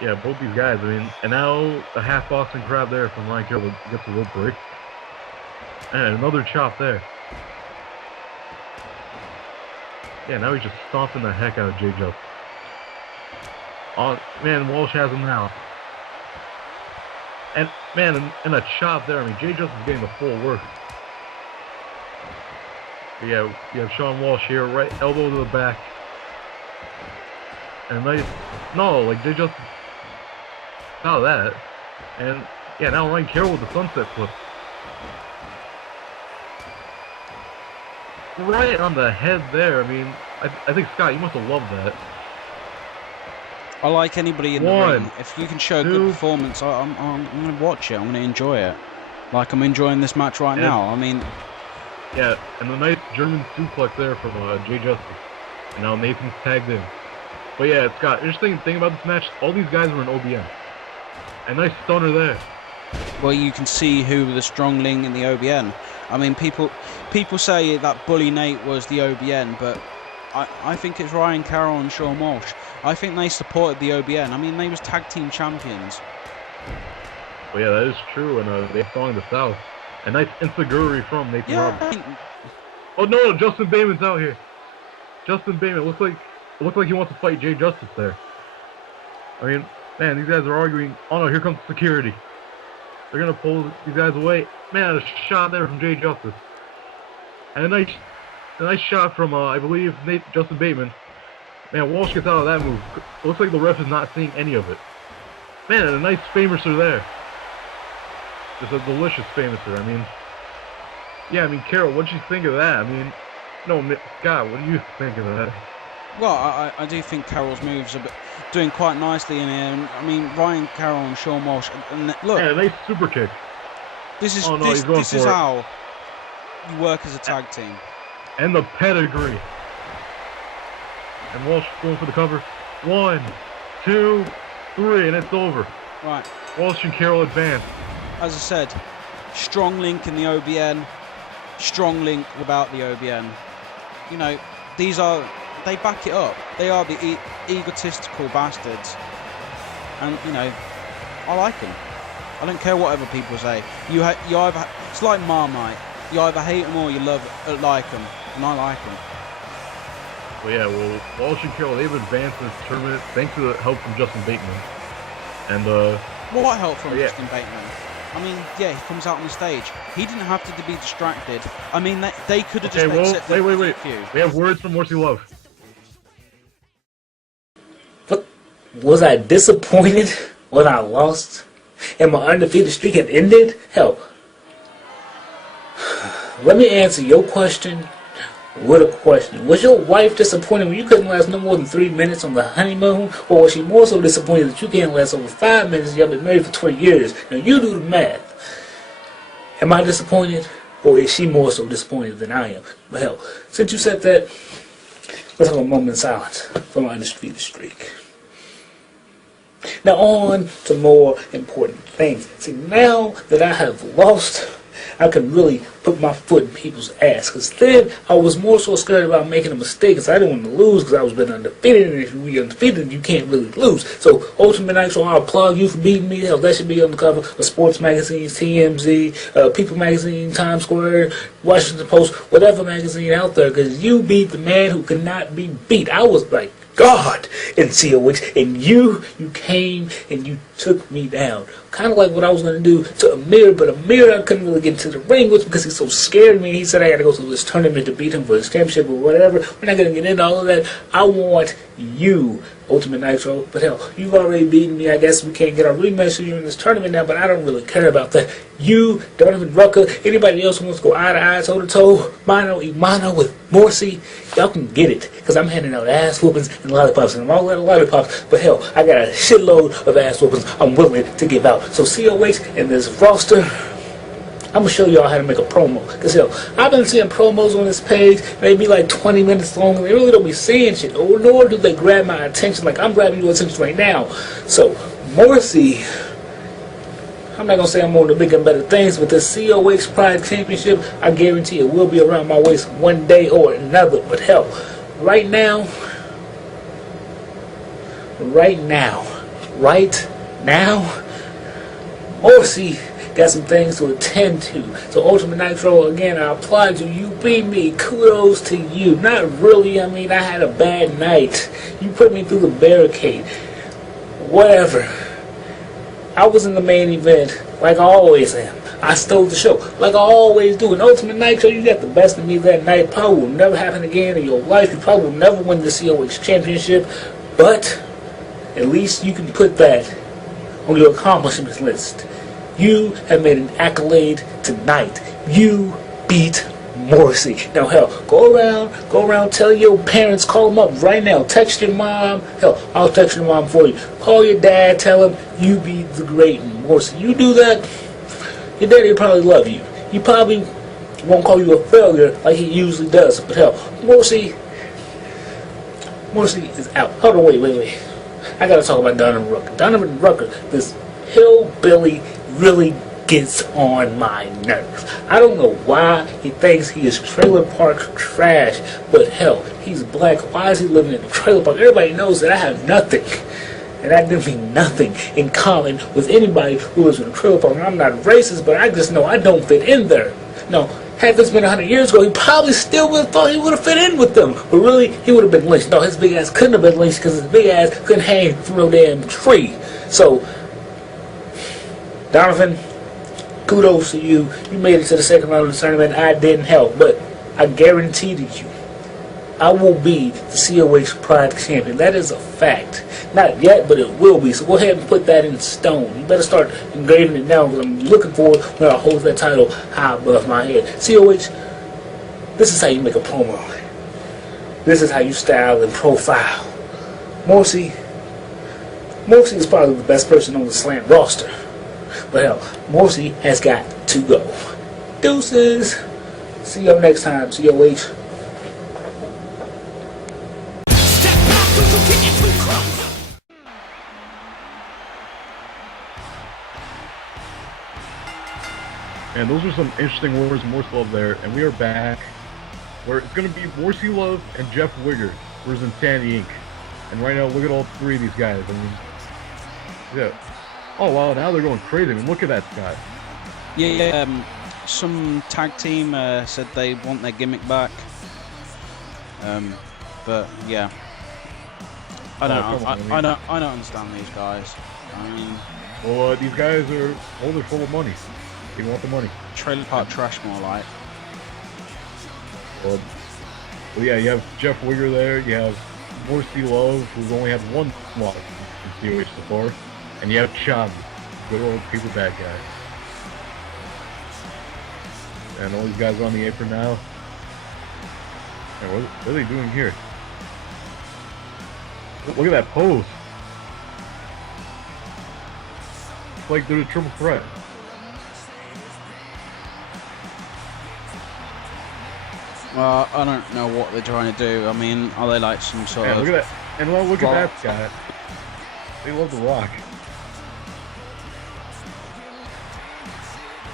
yeah, both these guys. I mean, and now a half Boston crab there from Ryan Carroll gets a rope break, and another chop there. Yeah, now he's just stomping the heck out of Jay Justice. Oh, man, Walsh has him now. And, man, and a chop there. I mean, Jay Justice is getting the full work. But yeah, you have Shawn Walsh here, right elbow to the back. And a nice, no, like Jay Justice, out of that. And, yeah, now Ryan Carroll with the sunset flip. Right on the head there. I mean, I think, Scott, you must have loved that. I like anybody in the ring. If you can show a good performance, I'm going to watch it. I'm going to enjoy it. Like I'm enjoying this match right now. I mean... Yeah, and the nice German suplex there from Jay Justice. And now Nathan's tagged in. But yeah, Scott, interesting thing about this match, all these guys were in OBN. A nice stunner there. Well, you can see who the strong link in the OBN. I mean, people say that Bully Nate was the OBN, but I think it's Ryan Carroll and Shawn Walsh. I think they supported the OBN. I mean, they was tag team champions. Well, yeah, that is true, and they song the South. A nice insecurity from Nathan Roberts. Oh no, Justin Bateman's out here. Justin Bateman looks like he wants to fight Jay Justice there. I mean, man, these guys are arguing. Oh no, here comes security. They're gonna pull these guys away. Man, a shot there from Jay Justice. And a nice shot from I believe Justin Bateman. Man, Walsh gets out of that move. It looks like the ref is not seeing any of it. Man, and a nice famouser there. Just a delicious famouser. I mean, yeah, I mean, Carroll, what did you think of that? I mean, no, Scott, what do you think of that? Well, I do think Carroll's moves are doing quite nicely in here. I mean, Ryan Carroll and Shawn Walsh. And look, yeah, a nice super kick. This is this is how you work as a tag team. And the pedigree. And Walsh going for the cover. 1, 2, 3, and it's over. Right. Walsh and Carroll advance. As I said, strong link in the OBN, strong link without the OBN. You know, they back it up. They are the egotistical bastards. And, you know, I like them. I don't care what other people say. You either, it's like Marmite. You either hate them or you like them. And I like them. Well, yeah, well, Walsh and Carroll, they've advanced in this tournament thanks to the help from Justin Bateman. And, what help from Justin Bateman? I mean, yeah, he comes out on the stage. He didn't have to be distracted. I mean, they could have just accepted. Wait. We have words from Morsi Love. What? Was I disappointed when I lost and my undefeated streak had ended? Hell, let me answer your question What a question. Was your wife disappointed when you couldn't last no more than 3 minutes on the honeymoon? Or was she more so disappointed that you can't last over 5 minutes? Y'all been married for 20 years. Now you do the math. Am I disappointed? Or is she more so disappointed than I am? But hell, since you said that, let's have a moment in silence for my undisputed streak. Now on to more important things. See, now that I have lost, I can really put my foot in people's ass. Because then I was more so scared about making a mistake because I didn't want to lose because I was been undefeated. And if you're undefeated, you can't really lose. So Ultimate Nitro, I'll applaud you for beating me. Hell, that should be on the cover of sports magazines, TMZ, People Magazine, Times Square, Washington Post, whatever magazine out there. Because you beat the man who could not be beat. I was like God in COH, and you came and you took me down. Kind of like what I was going to do to Amir, but Amir I couldn't really get into the ring with because he's so scared of me. He said I got to go to this tournament to beat him for his championship or whatever. We're not going to get into all of that. I want you, Ultimate Nitro. But hell, you've already beaten me. I guess we can't get our rematch so you're in this tournament now, but I don't really care about that. You, Donovan Rucker, anybody else who wants to go eye to eye, toe to toe, mano y mano with Morsi, y'all can get it. Because I'm handing out ass whoopings and lollipops, and I'm all out of lollipops. But hell, I got a shitload of ass whoopings I'm willing to give out. So COH and this roster, I'm going to show y'all how to make a promo. Because hell, I've been seeing promos on this page. They be like 20 minutes long. And they really don't be saying shit. Or nor do they grab my attention like I'm grabbing your attention right now. So, Morsi, I'm not going to say I'm on the bigger and better things, but the COH Pride Championship, I guarantee it will be around my waist one day or another. But hell, right now, Morsi got some things to attend to. So Ultimate Nitro, again, I applaud you. You beat me. Kudos to you. Not really. I mean, I had a bad night. You put me through the barricade. Whatever. I was in the main event like I always am. I stole the show like I always do. In Ultimate Nitro, you got the best of me that night. Probably will never happen again in your life. You probably will never win the COH Championship. But at least you can put that on your accomplishments list. You have made an accolade tonight. You beat Morsi. Now, hell, go around, tell your parents, call them up right now. Text your mom. Hell, I'll text your mom for you. Call your dad, tell him you beat the great Morsi. You do that, your daddy will probably love you. He probably won't call you a failure like he usually does. But hell, Morsi is out. Hold on, wait. I gotta talk about Donovan Rucker. Donovan Rucker, this hillbilly, really gets on my nerves. I don't know why he thinks he is trailer park trash, but hell, he's black. Why is he living in a trailer park? Everybody knows that I have nothing, and I do mean nothing in common with anybody who lives in a trailer park. And I'm not racist, but I just know I don't fit in there. No, had this been 100 years ago, he probably still would have thought he would have fit in with them. But really, he would have been lynched. No, his big ass couldn't have been lynched because his big ass couldn't hang from no damn tree. So, Donovan, kudos to you. You made it to the second round of the tournament. I didn't help, but I guarantee to you, I will be the COH Pride Champion. That is a fact. Not yet, but it will be. So go ahead and put that in stone. You better start engraving it down because I'm looking forward when I hold that title high above my head. COH, this is how you make a promo. This is how you style and profile. Morsi is probably the best person on the Slam roster. But hell, Morsi has got to go. Deuces. See you next time, COH. And those are some interesting words, Morsi Love there, and we are back. Where it's going to be Morsi Love and Jeff Wigger versus Insanity Inc. And right now, look at all three of these guys. I mean, yeah. Oh wow, now they're going crazy. I mean, look at that, Scott. Yeah, some tag team said they want their gimmick back. But yeah, I don't understand these guys. I mean, well, these guys are full of money. They want the money. Trailer park trash, more like. Well, yeah, you have Jeff Wigger there. You have Morsi Love, who's only had one loss in COH so far. And you have Chavi, good old people bad guy. And all these guys are on the apron now. Hey, what are they doing here? Look at that pose. It's like they're a triple threat. Well, I don't know what they're trying to do. I mean, are they like some sort of... Look at that. And well, look at that guy. They love The Rock.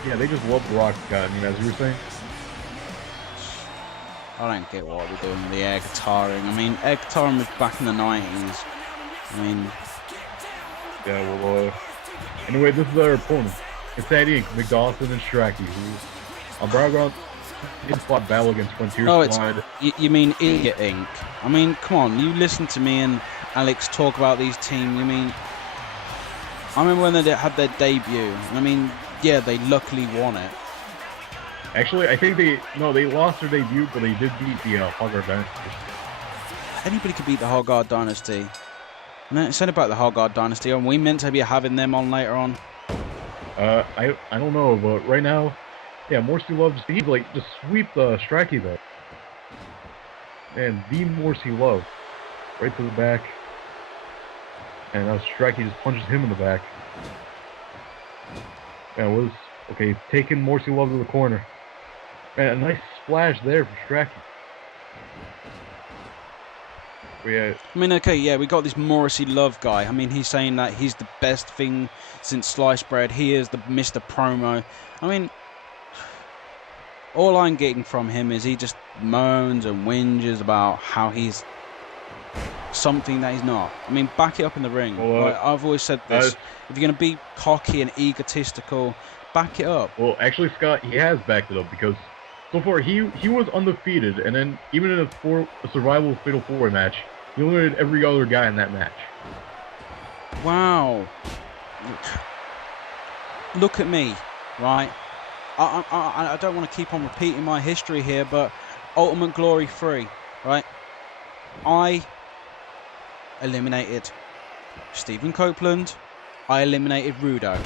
Yeah, they just love The Rock, God, you know, as you were saying. I don't get what they're doing with the air guitaring. I mean, air guitaring was back in the 90s. I mean... Yeah, well, anyway, this is our opponent. It's Eddie, McDawson, and Straki, who on background in-spot battle against Frontier Squad. You mean Idiot Inc? I mean, come on, you listen to me and Alex talk about these teams. You mean, I remember when they had their debut. I mean, yeah, they luckily won it. Actually, I think they lost their debut, but they did beat the Hoggar Dynasty. Anybody could beat the Hoggar Dynasty. No, it's said about the Hoggar Dynasty. Are we meant to be having them on later on? I don't know, but right now, yeah, Morsi Love just sweep the Straki though. And the Morsi Love, right to the back. And now Straki just punches him in the back. And okay, taking Morsi Love to the corner. And a nice splash there for Straki. I mean, okay, yeah, we got this Morsi Love guy. I mean, he's saying that he's the best thing since sliced bread. He is the Mr. Promo. I mean, all I'm getting from him is he just moans and whinges about how he's something that he's not. I mean, back it up in the ring. Well, I've always said this. If you're going to be cocky and egotistical, back it up. Well, actually, Scott, he has backed it up because so far he was undefeated, and then even in a survival fatal 4-way match, he eliminated every other guy in that match. Wow. Look at me, right? I don't want to keep on repeating my history here, but Ultimate Glory 3, right? I eliminated Stephen Copeland. I eliminated Rudo.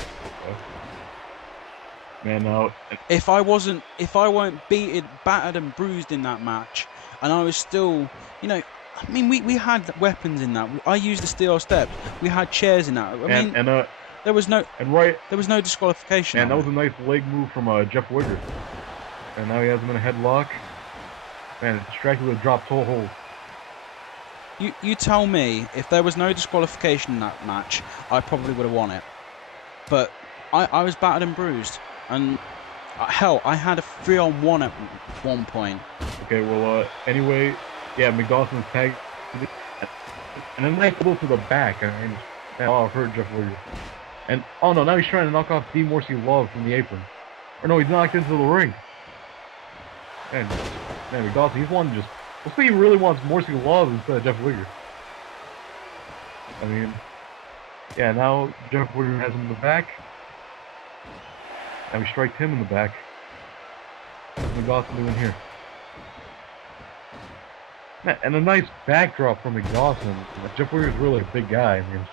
Man, now if I weren't beaten, battered and bruised in that match, and I was still, you know, I mean, we had weapons in that. I used the steel steps. We had chairs in that. I mean, there was no disqualification. And that was a nice leg move from Jeff Wigger. And now he has him in a headlock. Man, Straki would have dropped toe hold. You tell me, if there was no disqualification in that match, I probably would have won it. But I was battered and bruised. And hell, I had a 3-on-1 at one point. Okay, well, anyway, yeah, McDawson's tagged. And then nice pull to the back. I mean, I've heard Jeff Wigger. And, oh no, now he's trying to knock off the Morsi Love from the apron. Or no, he's knocked into the ring. And, man, McDawson, he's wanting just... Let's say he really wants Morsi Love instead of Jeff Wigger. I mean... Yeah, now Jeff Wigger has him in the back. And we striked him in the back. What's McDawson doing here? Man, and a nice backdrop from McDawson. Jeff Wigger's really a big guy. I mean...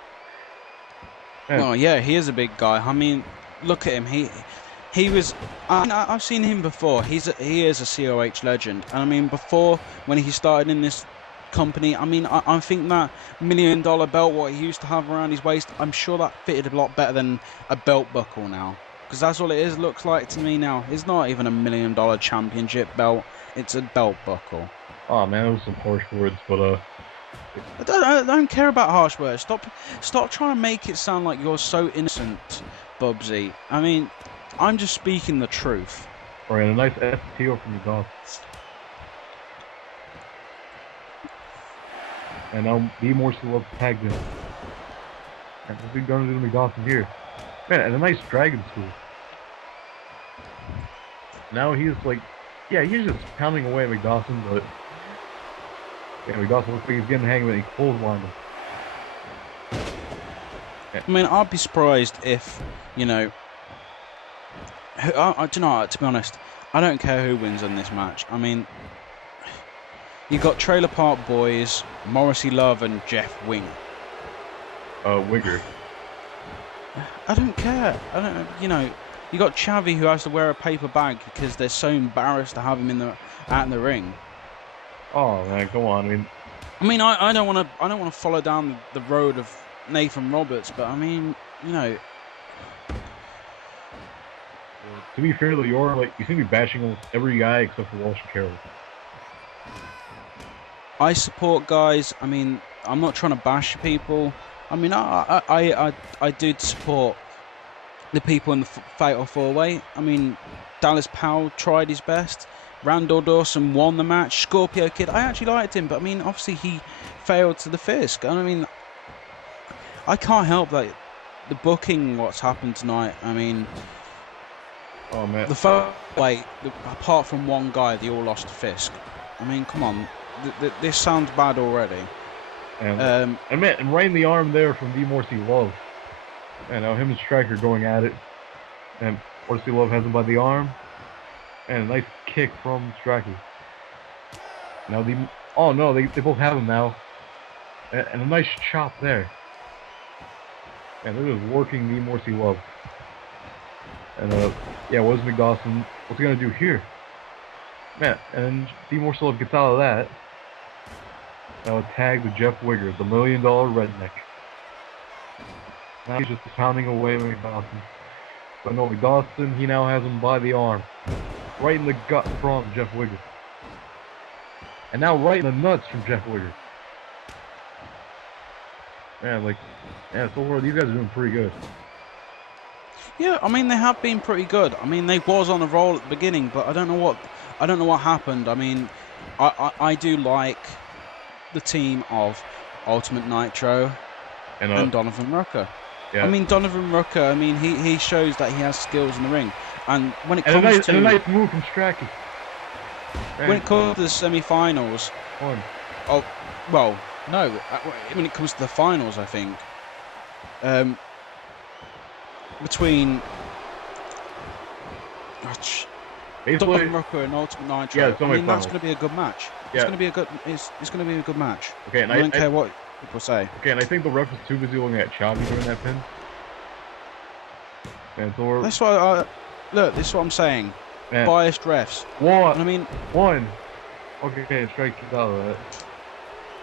Oh yeah, he is a big guy. I mean, look at him. He was. I've seen him before. He is a COH legend. And I mean, before when he started in this company, I mean, I think that $1 million belt what he used to have around his waist, I'm sure that fitted a lot better than a belt buckle now. Because that's all it is. Looks like to me now. It's not even a $1 million championship belt. It's a belt buckle. Oh man, that was some harsh words, but I don't care about harsh words. Stop trying to make it sound like you're so innocent, Bubsy. I mean, I'm just speaking the truth. Alright, a nice STO from McDawson. And now B Morsi Love tagged in. And what's he gonna do to McDawson here? Man, and a nice dragon school. Now he's like, yeah, he's just pounding away at McDawson, but yeah, McDawson looks like he's getting the hang of it. He clotheslined him. Yeah. I mean, I'd be surprised if, you know, do you know what, to be honest, I don't care who wins in this match. I mean, you got Trailer Park Boys, Morsi Love, and Jeff Wigger. I don't care. I don't. You know, you got Chavi who has to wear a paper bag because they're so embarrassed to have him out in the ring. Oh man, come on. I mean, I don't want to follow down the road of Nathan Roberts, but I mean, you know, to be fair though, you seem to be bashing almost every guy except for Walsh and Carroll. I support guys. I mean, I'm not trying to bash people. I mean, I did support the people in the Fatal 4-Way. I mean, Dallas Powell tried his best. Randall Dawson won the match. Scorpio Kid, I actually liked him, but I mean, obviously he failed to the Fisk. And I mean, I can't help that the booking, what's happened tonight. I mean, Oh man. the Fatal Way, apart from one guy, they all lost to Fisk. I mean, come on, this sounds bad already. And right in the arm there from the Morsi Love. And now him and Straki are going at it. And Morsi Love has him by the arm. And a nice kick from Straki. Now oh no, they both have him now. And a nice chop there. And they're just working the Morsi Love. And yeah, what is McDawson? What's he gonna do here? Man, and the Morsi Love gets out of that. Now a tag to Jeff Wigger, the $1 million redneck. Now he's just pounding away at McDawson. But no, McDawson, he now has him by the arm. Right in the gut from Jeff Wigger. And now right in the nuts from Jeff Wigger. Man, so far these guys are doing pretty good. Yeah, I mean, they have been pretty good. I mean, they was on a roll at the beginning, but I don't know what happened. I mean, I do like the team of Ultimate Nitro and Donovan Rucker. Yeah. I mean, Donovan Rucker, I mean, he shows that he has skills in the ring. And when it comes to... a nice move from Straki. When it comes to the semi-finals... Oh, well, no. When it comes to the finals, I think... between... Donovan Rucker and Ultimate Nitro, yeah, I mean, that's going to be a good match. Yeah. It's going to be a good match. Okay, and I don't care what people say. Okay, and I think the ref was too busy looking at Chavi during that pin. And so That's why look, this is what I'm saying. Man. Biased refs. One. I mean, Okay, Strike out of that.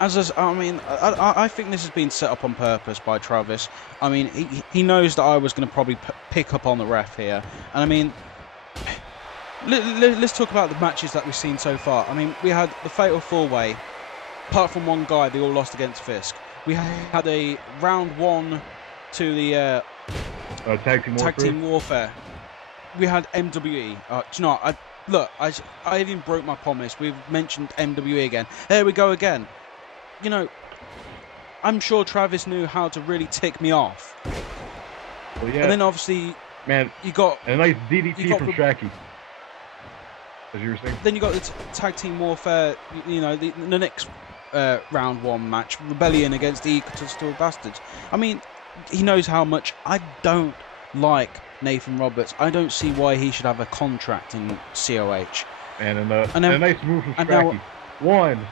I think this has been set up on purpose by Travis. I mean, he knows that I was going to probably pick up on the ref here, and I mean, let's talk about the matches that we've seen so far. I mean, we had the Fatal 4-Way. Apart from one guy, they all lost against Fisk. We had a round 1 to the Tag Team Warfare. We had MWE. Do you know what? I even broke my promise. We've mentioned MWE again. There we go again. You know, I'm sure Travis knew how to really tick me off. Well, yeah. And then obviously, man, you got a nice DDT from Straki. As you were saying. Then you got the Tag Team Warfare. You know, the next round 1 match, Rebellion against the Egotistical Bastards. I mean, he knows how much I don't like Nathan Roberts. I don't see why he should have a contract in COH. And a nice move from Straki. 1,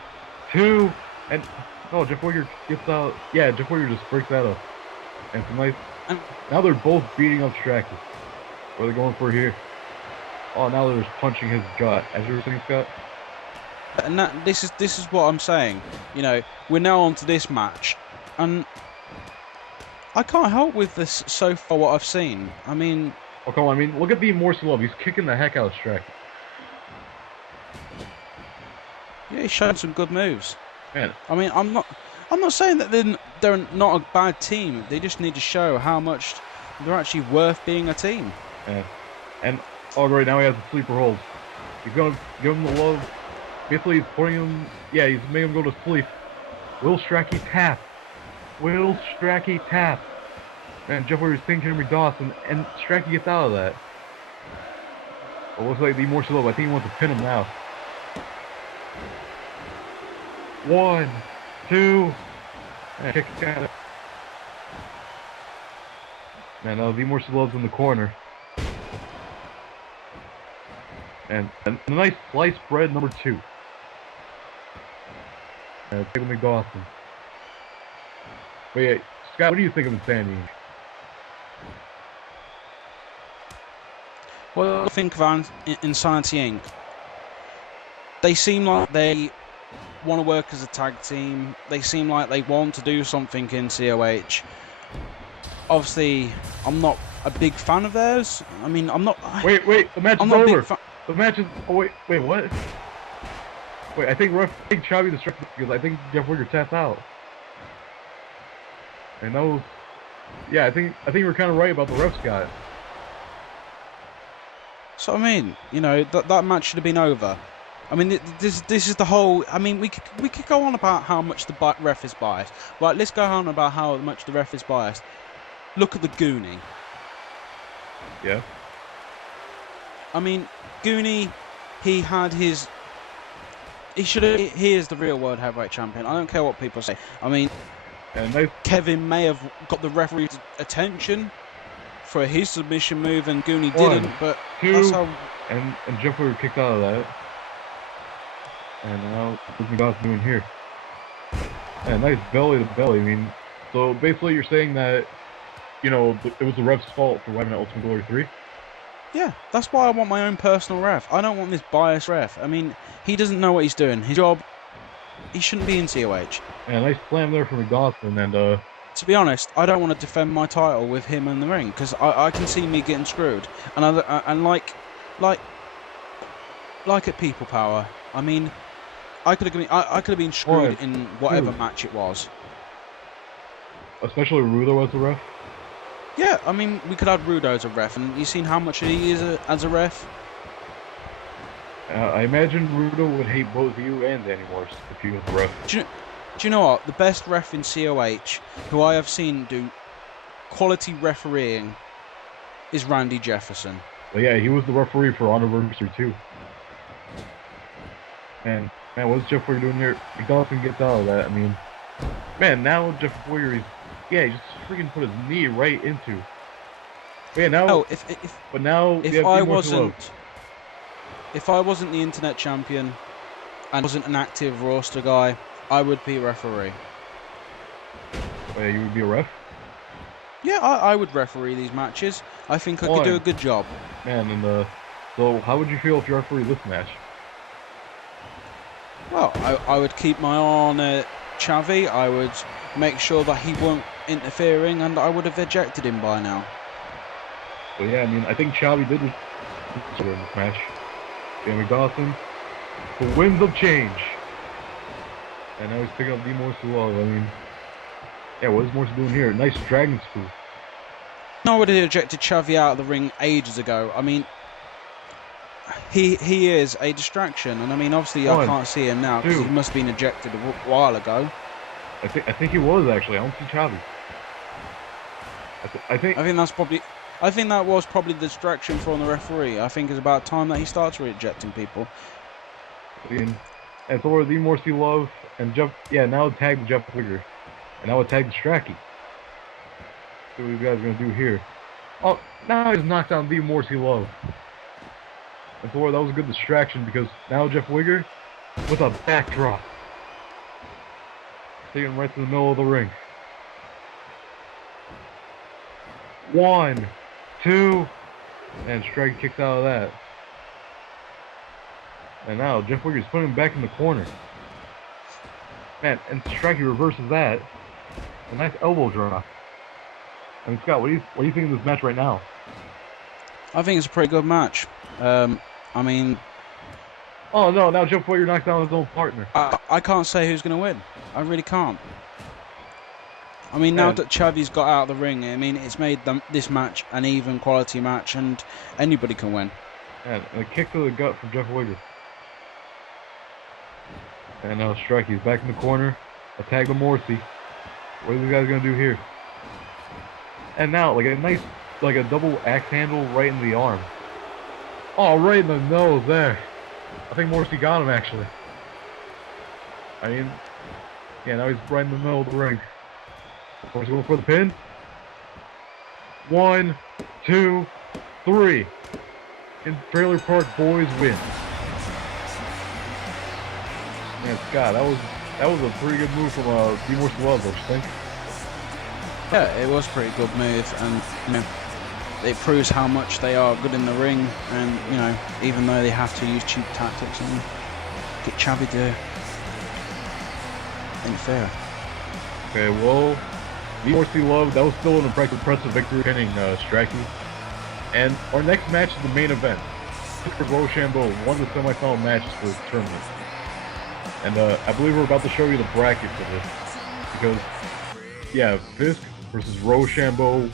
2, and oh, Jeff Wigger gets out. Yeah, Jeff Wigger just breaks that up. And it's a nice. And now they're both beating up Straki. What are they going for here? Oh, now they're just punching his gut. As you were saying, Scott. And this is what I'm saying. You know, we're now on to this match, and I can't help with this so far. What I've seen. I mean. Oh come on! I mean, look at the Morsi Love. He's kicking the heck out of Straki. Yeah, he's showing some good moves. Man. I mean, I'm not saying that they're not a bad team. They just need to show how much they're actually worth being a team. Yeah. And right now he has the sleeper hold. He's gonna give him the love. Basically, he's putting him. Yeah, he's making him go to sleep. Will Straki tap? Will Straki tap? And Jeff Wigger's thinking of McDawson, and Straki gets out of that. It looks like the Morsi Love. I think he wants to pin him now. 1, 2, and kick out it. And now the Morsi Love's in the corner. And a nice sliced bread number 2. Take McDawson. Wait, Scott, what do you think of the standing? Well, I think of Insanity Inc. They seem like they want to work as a tag team. They seem like they want to do something in COH. Obviously, I'm not a big fan of theirs. I mean, I'm not. Wait, the match I'm is not a big over. fan. The match is. Oh wait, what? Wait, I think Chavi distracted because I think Jeff Wigger tapped out. And that was. Yeah, I think we're kind of right about the refs got it. So I mean, you know, that match should have been over. I mean, this is the whole. I mean, we could go on about how much the ref is biased. Right, let's go on about how much the ref is biased. Look at the Goonie. Yeah. I mean, Goonie, he had his. He is the real world heavyweight champion. I don't care what people say. I mean, Kevin may have got the referee's attention for his submission move, and Goonie didn't. But that's how. And Jeff Wigger kicked out of that. And now what's McDawson doing here? And nice belly to belly. I mean, so basically you're saying that, you know, it was the ref's fault for having that Ultimate Glory 3? Yeah, that's why I want my own personal ref. I don't want this biased ref. I mean, he doesn't know what he's doing. His job, he shouldn't be in COH. And a nice slam there from McDawson, and to be honest, I don't want to defend my title with him in the ring, because I can see me getting screwed. And like at People Power, I mean, I could have been screwed in whatever match it was. Especially Rudo as the ref? Yeah, I mean, we could have Rudo as a ref, and you seen how much he is as a ref? I imagine Rudo would hate both you and Danny Morse if he was the ref. Do you know what? The best ref in COH, who I have seen do quality refereeing, is Randy Jefferson. Well, yeah, he was the referee for Anniversary 2. And man, what's Jeff Wigger doing here? McDawson gets out of that. I mean, man, now Jeff Wigger, he just freaking put his knee right into. Yeah, now. Oh, if I wasn't the internet champion and wasn't an active roster guy, I would be a referee. Oh, yeah, you would be a ref? Yeah, I would referee these matches. I think I could do a good job. Man, and so how would you feel if you referee this match? Well, I would keep my eye on Chavi. I would make sure that he weren't interfering, and I would have ejected him by now. Well, yeah, I mean, I think Chavi did in this match. Yeah, McDawson, the winds of change. And now he's picking up the Morsi Love. I mean, yeah, what is Morsi doing here? Nice dragon screw. I would have ejected Chavi out of the ring ages ago. I mean, he is a distraction, and I mean, obviously I can't see him now because he must have been ejected a while ago. I think he was actually. I don't see Chavi. I think that was probably the distraction from the referee. I think it's about time that he starts rejecting people. And so we're the Morsi Love and Jeff. Yeah, now tag Jeff Wigger, and now tag Straki. See what these guys are gonna do here. Oh, now he's knocked down the Morsi Love. And so that was a good distraction because now Jeff Wigger with a backdrop. Taking him right to the middle of the ring. 1, 2, and Straki kicks out of that. And now Jeff Wigger's putting him back in the corner. Man, and Straki reverses that. A nice elbow drop. I mean, Scott, what do you think of this match right now? I think it's a pretty good match. I mean... Oh no, now Jeff Wigger knocks down his own partner. I can't say who's going to win. I really can't. I mean, now that Chavi's got out of the ring, I mean, it's made this match an even quality match, and anybody can win. And a kick to the gut from Jeff Wigger. And now Straki's back in the corner. A tag to Morsi. What are these guys going to do here? And now, like a nice, like a double axe handle right in the arm. Oh, right in the nose there. I think Morsi got him, actually. I mean, yeah, now he's right in the middle of the ring. Morsi going for the pin. 1, 2, 3. And Trailer Park Boys win. Man, Scott, that was a pretty good move from Morsi Love, don't you think? Yeah, it was a pretty good move, and you know, it proves how much they are good in the ring, and you know, even though they have to use cheap tactics and get Chavi to Ain't fair. Okay, well, the Morsi Love, that was still an impressive victory, pinning Straki. And our next match is the main event. Shambo won the semifinal matches for the tournament. And I believe we're about to show you the bracket for this. Because, yeah, Fisk versus Shambo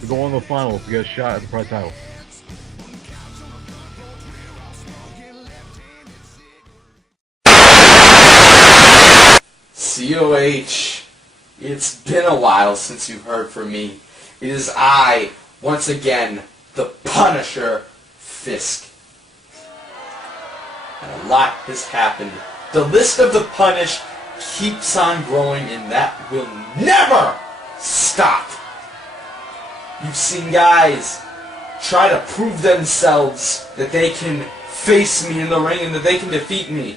to go on the finals to get a shot at the prize title. COH, it's been a while since you've heard from me. It is I, once again, the Punisher, Fisk. And a lot has happened. The list of the punished keeps on growing, and that will never stop. You've seen guys try to prove themselves that they can face me in the ring and that they can defeat me.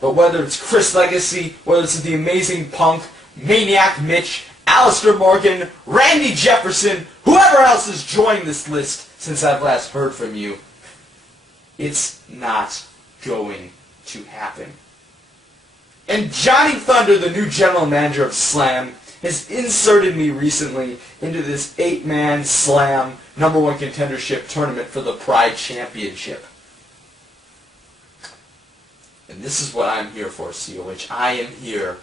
But whether it's Chris Legacy, whether it's the Amazing Punk, Maniac Mitch, Alistair Morgan, Randy Jefferson, whoever else has joined this list since I've last heard from you, it's not going to happen. And Johnny Thunder, the new general manager of Slam, has inserted me recently into this 8-man Slam #1 contendership tournament for the Pride Championship. And this is what I'm here for, COH. I am here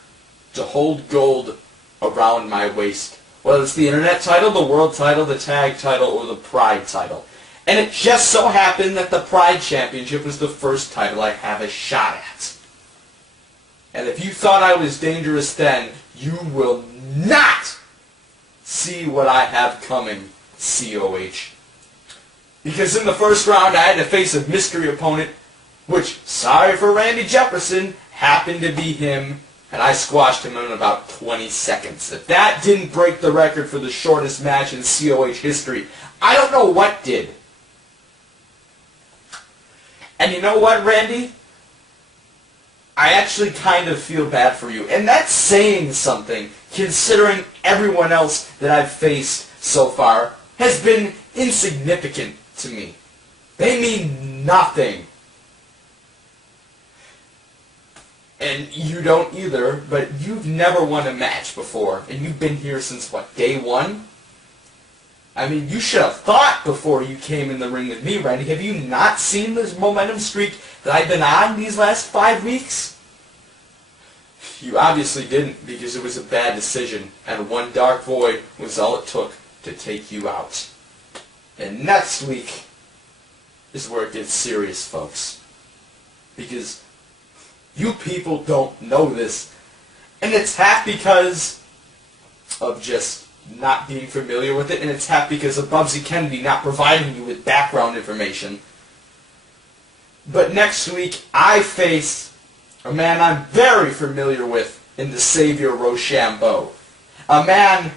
to hold gold around my waist. Whether it's the Internet title, the World title, the Tag title, or the Pride title. And it just so happened that the Pride Championship was the first title I have a shot at. And if you thought I was dangerous then, you will not see what I have coming, COH. Because in the first round I had to face a mystery opponent, which, sorry for Randy Jefferson, happened to be him, and I squashed him in about 20 seconds. If that didn't break the record for the shortest match in COH history, I don't know what did. And you know what, Randy? I actually kind of feel bad for you. And that's saying something, considering everyone else that I've faced so far has been insignificant to me. They mean nothing. And you don't either, but you've never won a match before. And you've been here since, what, day one? I mean, you should have thought before you came in the ring with me, Randy. Have you not seen this momentum streak that I've been on these last 5 weeks? You obviously didn't, because it was a bad decision, and one dark void was all it took to take you out. And next week is where it gets serious, folks. Because you people don't know this, and it's half because of just not being familiar with it, and it's half because of Bubsy Kennedy not providing you with background information. But next week, I face a man I'm very familiar with in the Savior Shambo. A man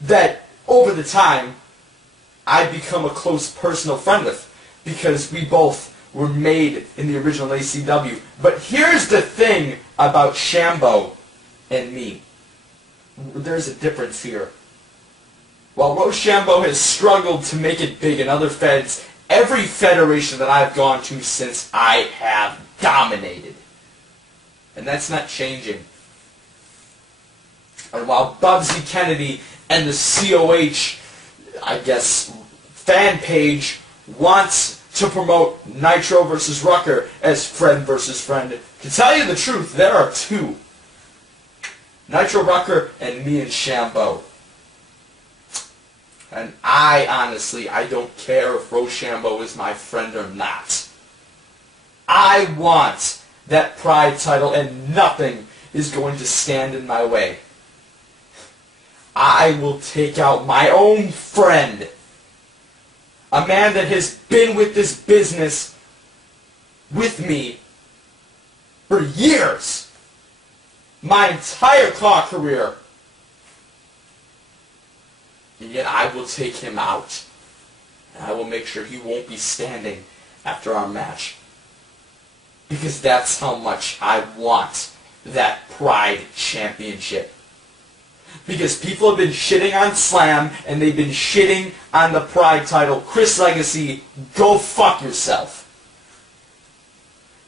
that, over the time, I've become a close personal friend with, because we both were made in the original ACW. But here's the thing about Shambo and me. There's a difference here. While Shambo has struggled to make it big in other feds, every federation that I've gone to since, I have dominated. And that's not changing. And while Bubsy Kennedy and the COH, I guess, fan page wants to promote Nitro versus Rucker as friend versus friend, to tell you the truth, there are two. Nitro Rucker and me and Shambo. And honestly, I don't care if Shambo is my friend or not. I want that Pride title, and nothing is going to stand in my way. I will take out my own friend. A man that has been with this business with me for years. My entire Claw career. And yet I will take him out. And I will make sure he won't be standing after our match. Because that's how much I want that Pride Championship. Because people have been shitting on Slam, and they've been shitting on the Pride title. Chris Legacy, go fuck yourself.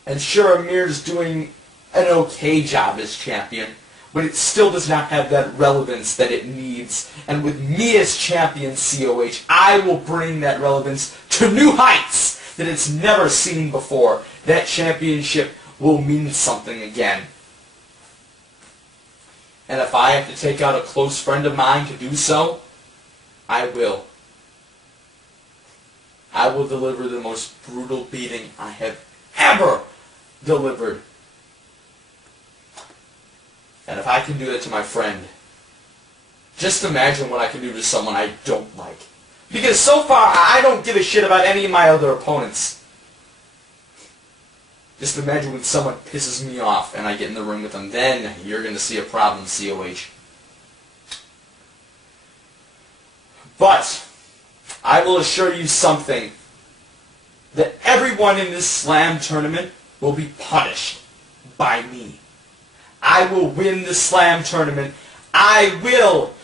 And sure, Amir's doing an okay job as champion. but it still does not have that relevance that it needs. And with me as champion COH, I will bring that relevance to new heights that it's never seen before. That championship will mean something again. And if I have to take out a close friend of mine to do so, I will. I will deliver the most brutal beating I have ever delivered. And if I can do that to my friend, just imagine what I can do to someone I don't like. Because so far, I don't give a shit about any of my other opponents. Just imagine when someone pisses me off and I get in the ring with them, then you're going to see a problem, COH. But I will assure you something, that everyone in this Slam tournament will be punished by me. I will win the Slam tournament. I will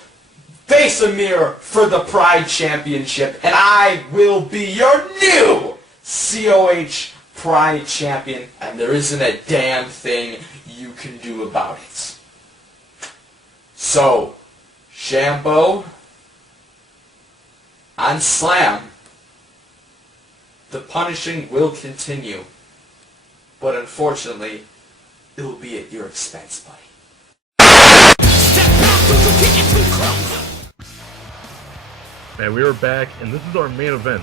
face a mirror for the Pride Championship, and I will be your new COH Pride Champion, and there isn't a damn thing you can do about it. So, Shambo, on Slam, the punishing will continue, but unfortunately, it will be at your expense, buddy. Man, we are back, and this is our main event.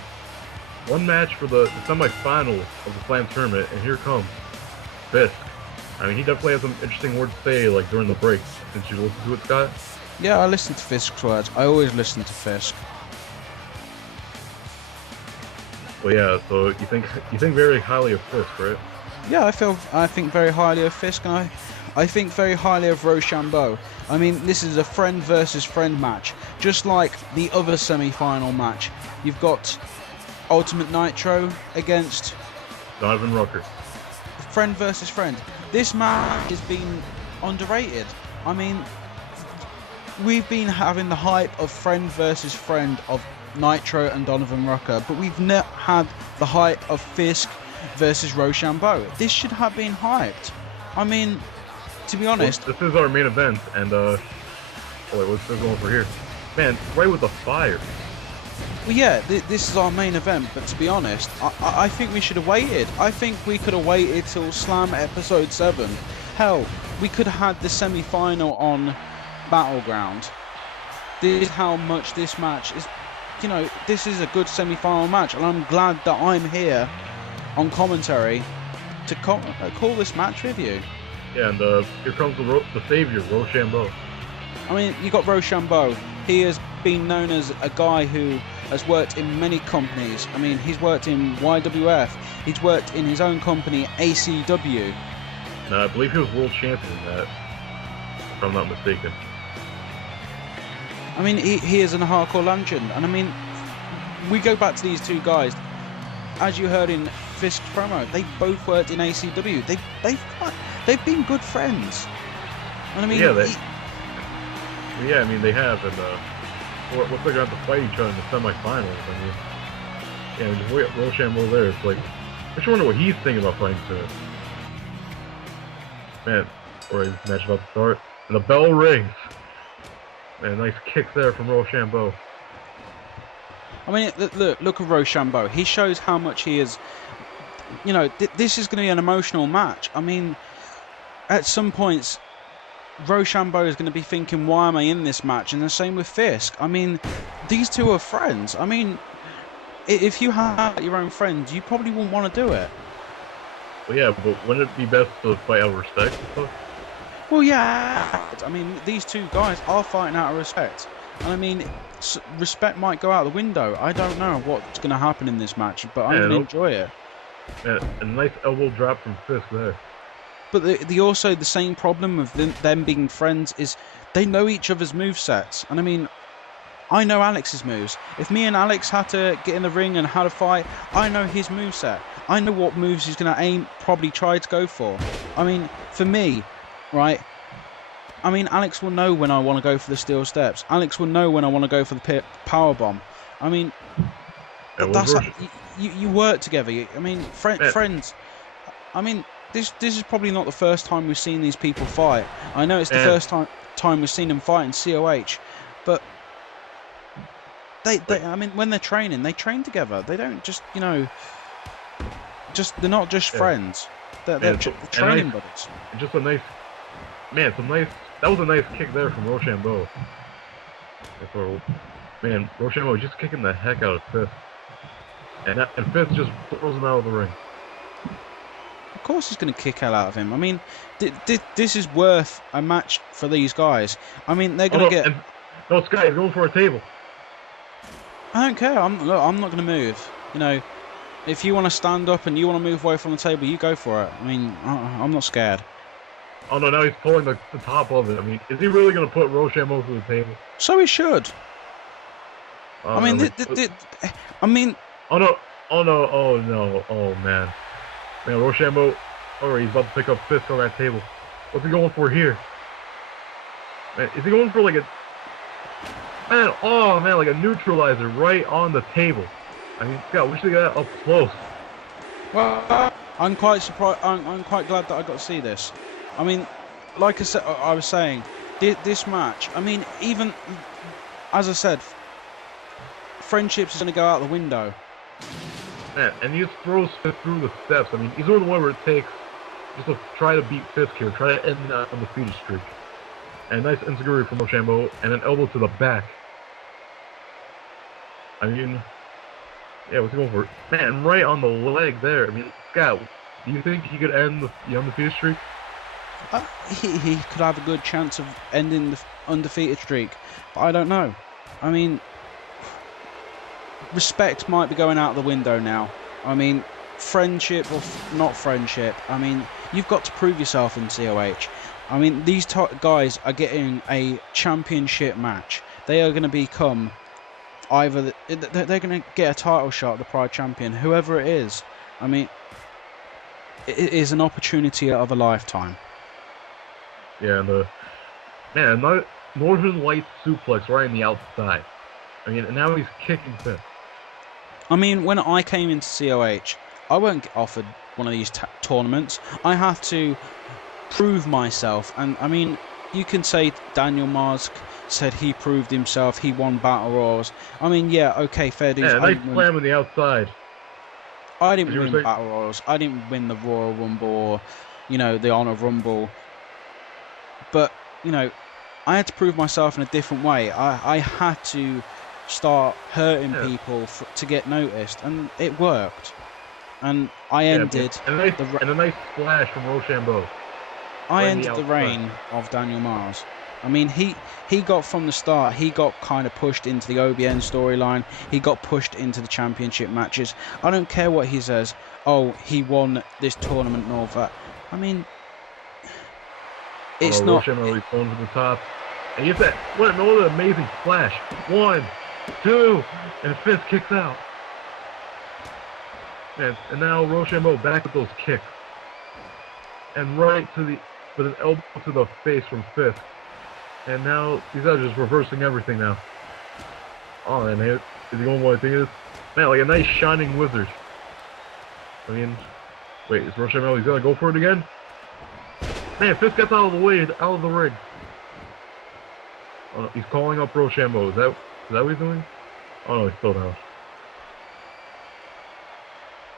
One match for the semi-final of the Slam tournament, and here comes Fisk. I mean, he definitely has some interesting words to say, like during the break. Did you listen to it, Scott? Yeah, I listen to Fisk's words. I always listen to Fisk. Well, yeah. So you think very highly of Fisk, right? Yeah, I think very highly of Fisk. I think very highly of Rochambeau. I mean, this is a friend versus friend match, just like the other semi-final match. You've got Ultimate Nitro against Donovan Rucker. Friend versus friend. This match has been underrated. I mean, we've been having the hype of friend versus friend of Nitro and Donovan Rucker, but we've not had the hype of Fisk versus Rochambeau. This should have been hyped. I mean, to be honest... Well, this is our main event, and, oh wait, what's this one for here? Man, right with the fire. Well, yeah, this is our main event, but to be honest, I think we should have waited. I think we could have waited till Slam Episode 7. Hell, we could have had the semi-final on Battleground. This is how much this match is... You know, this is a good semi-final match, and I'm glad that I'm here on commentary to call this match with you. Yeah, and here comes the savior, Rochambeau. I mean, you got Rochambeau. He has been known as a guy who has worked in many companies. I mean, he's worked in YWF. He's worked in his own company, ACW. I believe he was world champion in that, if I'm not mistaken. I mean, he is a hardcore legend, and I mean, we go back to these two guys. As you heard in Fisk's promo, they both worked in ACW. They've been good friends. And I mean, I mean they have, and what's they got to fight each other in the semifinals? I mean, yeah, just Rochambeau there. It's like, I just wonder what he's thinking about fighting to. Man, or his match about to start, and the bell rings. Man, nice kicks there from Rochambeau. I mean, look at Rochambeau. He shows how much he is. You know, this is going to be an emotional match. I mean, at some points, Rochambeau is going to be thinking, why am I in this match? And the same with Fisk. I mean, these two are friends. I mean, if you had your own friends, you probably wouldn't want to do it. Well, yeah, but wouldn't it be best to fight out of respect? Well, yeah. I mean, these two guys are fighting out of respect. And I mean, respect might go out the window. I don't know what's going to happen in this match, but I'm going to enjoy it. Yeah, a nice elbow drop from Fisk there. But the same problem of them being friends is they know each other's movesets. And I mean, I know Alex's moves. If me and Alex had to get in the ring and had a fight, I know his moveset. I know what moves he's going to probably try to go for. I mean, for me, right, I mean, Alex will know when I want to go for the steel steps. Alex will know when I want to go for the power bomb. I mean, yeah, that's you work together. I mean, friends. I mean, this is probably not the first time we've seen these people fight. I know it's the first time we've seen them fight in COH, but they I mean, when they're training, they train together. They don't just, you know, they're not just friends. They're training buddies. Just a nice, man. That was a nice kick there from Rochambeau. Man, Rochambeau just kicking the heck out of Fisk, and Fisk just throws him out of the ring. Of course he's going to kick hell out of him. I mean, this is worth a match for these guys. I mean, they're going to get... No, Sky, he's going for a table. I don't care. I'm not going to move. You know, if you want to stand up and you want to move away from the table, you go for it. I mean, I'm not scared. Oh, no, now he's pulling the top of it. I mean, is he really going to put Rochambeau through the table? So he should. I mean, I mean... Oh, no. Oh, no. Oh, no. Oh, man. Man, Rochambeau, he's about to pick up Fisk on that table. What's he going for here? Man, is he going for like a... Man, oh man, like a neutralizer right on the table. I mean, God, we should get that up close. Well, I'm quite surprised. I'm quite glad that I got to see this. I mean, like I said, I was saying, this match. I mean, even as I said, friendships is going to go out the window. Man, and he just throws Fisk through the steps. I mean, he's doing whatever it takes just to try to beat Fisk here, try to end that undefeated streak. And nice enziguri from Rochambeau, and an elbow to the back. I mean, yeah, what's he going for? Man, right on the leg there. I mean, Scott, do you think he could end the undefeated streak? He could have a good chance of ending the undefeated streak, but I don't know. I mean, respect might be going out the window now. I mean, friendship or not friendship, I mean, you've got to prove yourself in COH. I mean, these guys are getting a championship match. They are going to become either... They're going to get a title shot at the Pride Champion, whoever it is. I mean, it is an opportunity of a lifetime. Yeah, and man, Northern Lights suplex right on the outside. I mean, and now he's kicking Fisk. I mean, when I came into COH, I weren't offered one of these tournaments. I had to prove myself, and I mean, you can say Daniel Marsk said he proved himself, he won Battle Royals. I mean, yeah, okay, fair dues. Yeah, nice slam on the outside. I didn't win Battle Royals. I didn't win the Royal Rumble or, you know, the Honor Rumble. But, you know, I had to prove myself in a different way. I had to start hurting people to get noticed, and it worked. And I ended... And a nice splash from Rochambeau. I ended the reign of Daniel Mars. I mean, he got from the start, he got kind of pushed into the OBN storyline. He got pushed into the championship matches. I don't care what he says. Oh, he won this tournament and all that. I mean, it's not... Rochambeau, he's going to the top. And you said, what an amazing splash. 1, 2, and Fisk kicks out. And now Rochambeau back with those kicks. And right with an elbow to the face from Fisk. And now these guys are just reversing everything now. Oh man, is he going what I think it is? Man, like a nice shining wizard. I mean, wait, is Rochambeau, he's gonna go for it again? Man, Fisk gets out of the way, out of the ring. Oh, no, he's calling up Rochambeau. Is that what he's doing? Oh no, he's still down.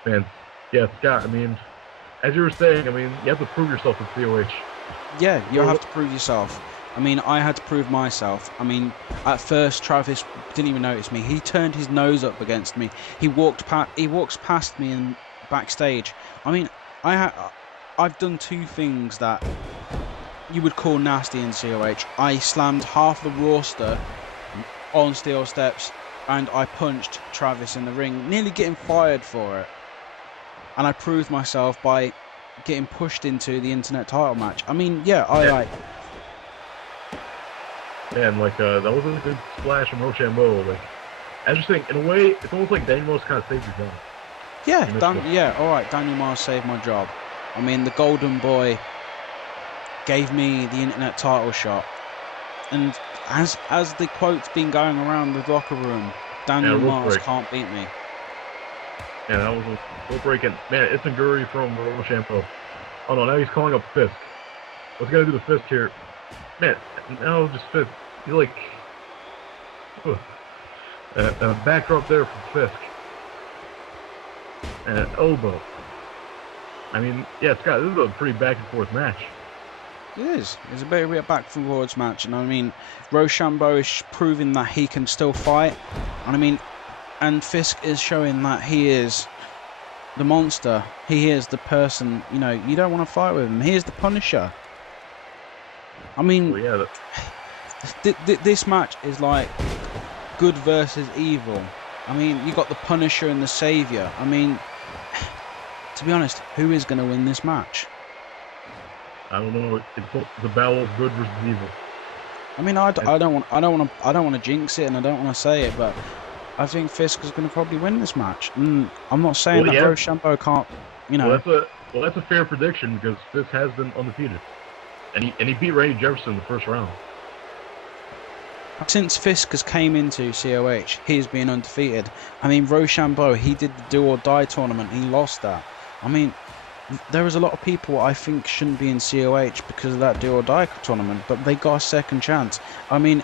Man, yeah, Scott, I mean, as you were saying, I mean, you have to prove yourself in COH. Yeah, you have to prove yourself. I mean, I had to prove myself. I mean, at first, Travis didn't even notice me. He turned his nose up against me. He walks past me and backstage. I mean, I've done two things that you would call nasty in COH. I slammed half the roster on steel steps, and I punched Travis in the ring, nearly getting fired for it. And I proved myself by getting pushed into the internet title match. I mean, yeah, Man, like, that was a good splash from Rochambeau. Like, as you're saying, in a way, it's almost like Daniel Mars kind of saved his job. Yeah, alright, Daniel Mars saved my job. I mean, the Golden Boy gave me the internet title shot. And as the quote's been going around the locker room, Daniel Mars can't beat me. Yeah, that was a break-in. Man, it's a guri from Rochambeau. Oh no, now he's calling up Fisk. What's he gotta do to Fisk here? Man, no, just Fisk. He's like... a backdrop there from Fisk. And an elbow. I mean, yeah, Scott, this is a pretty back and forth match. It is. It's a bit of a back and forwards match, and I mean, Shambo is proving that he can still fight, and I mean, and Fisk is showing that he is the monster. He is the person, you know, you don't want to fight with him. He is the Punisher. I mean, Well, yeah, this match is like good versus evil. I mean, you got the Punisher and the Savior. I mean, to be honest, who is going to win this match? I don't know. It's the battle of good versus evil. I mean, I don't want to jinx it, and I don't want to say it, but I think Fisk is going to probably win this match. I'm not saying that Shambo can't, you know. Well, that's a fair prediction because Fisk has been undefeated, and he beat Randy Jefferson in the first round. Since Fisk has came into COH, he's been undefeated. I mean, Shambo, he did the Do or Die tournament, he lost that. I mean, there is a lot of people I think shouldn't be in COH because of that Do or Die tournament, but they got a second chance. I mean,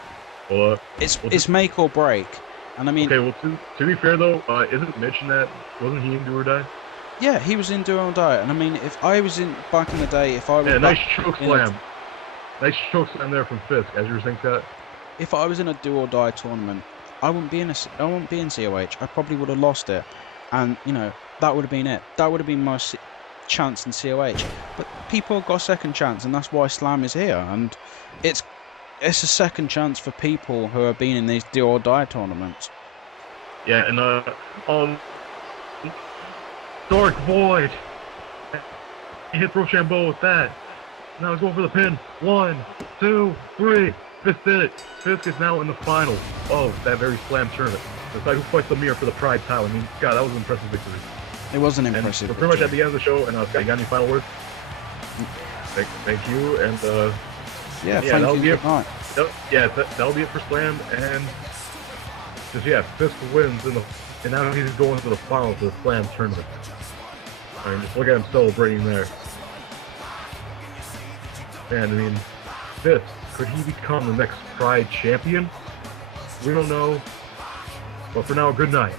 it's make or break. And I mean, okay, well, to be fair though, isn't Mitch in that? Wasn't he in Do or Die? Yeah, he was in Do or Die. And I mean, if I was in back in the day, if I was nice choke slam, nice choke slam there from Fisk, as you were saying, Scott. If I was in a Do or Die tournament, I wouldn't be in COH. I probably would have lost it, and you know that would have been it. That would have been my chance in COH. But people got a second chance, and that's why Slam is here. And it's a second chance for people who have been in these Do or Die tournaments. Yeah, and Dark Void. He hit Shambo with that. Now he's going for the pin. 1, 2, 3. Fisk did it. Fisk is now in the finals of that very Slam tournament. It's like who fights the mirror for the Pride title. I mean, God, that was an impressive victory. It was an impressive victory. We're pretty much at the end of the show, and Scott, you got any final words? Thank you, and thank you. That'll be it for Slam, and just Fisk wins and now he's going to the finals of the Slam tournament. I mean, just look at him celebrating there. And I mean, Fisk. Could he become the next Pride champion? We don't know. But for now, good night.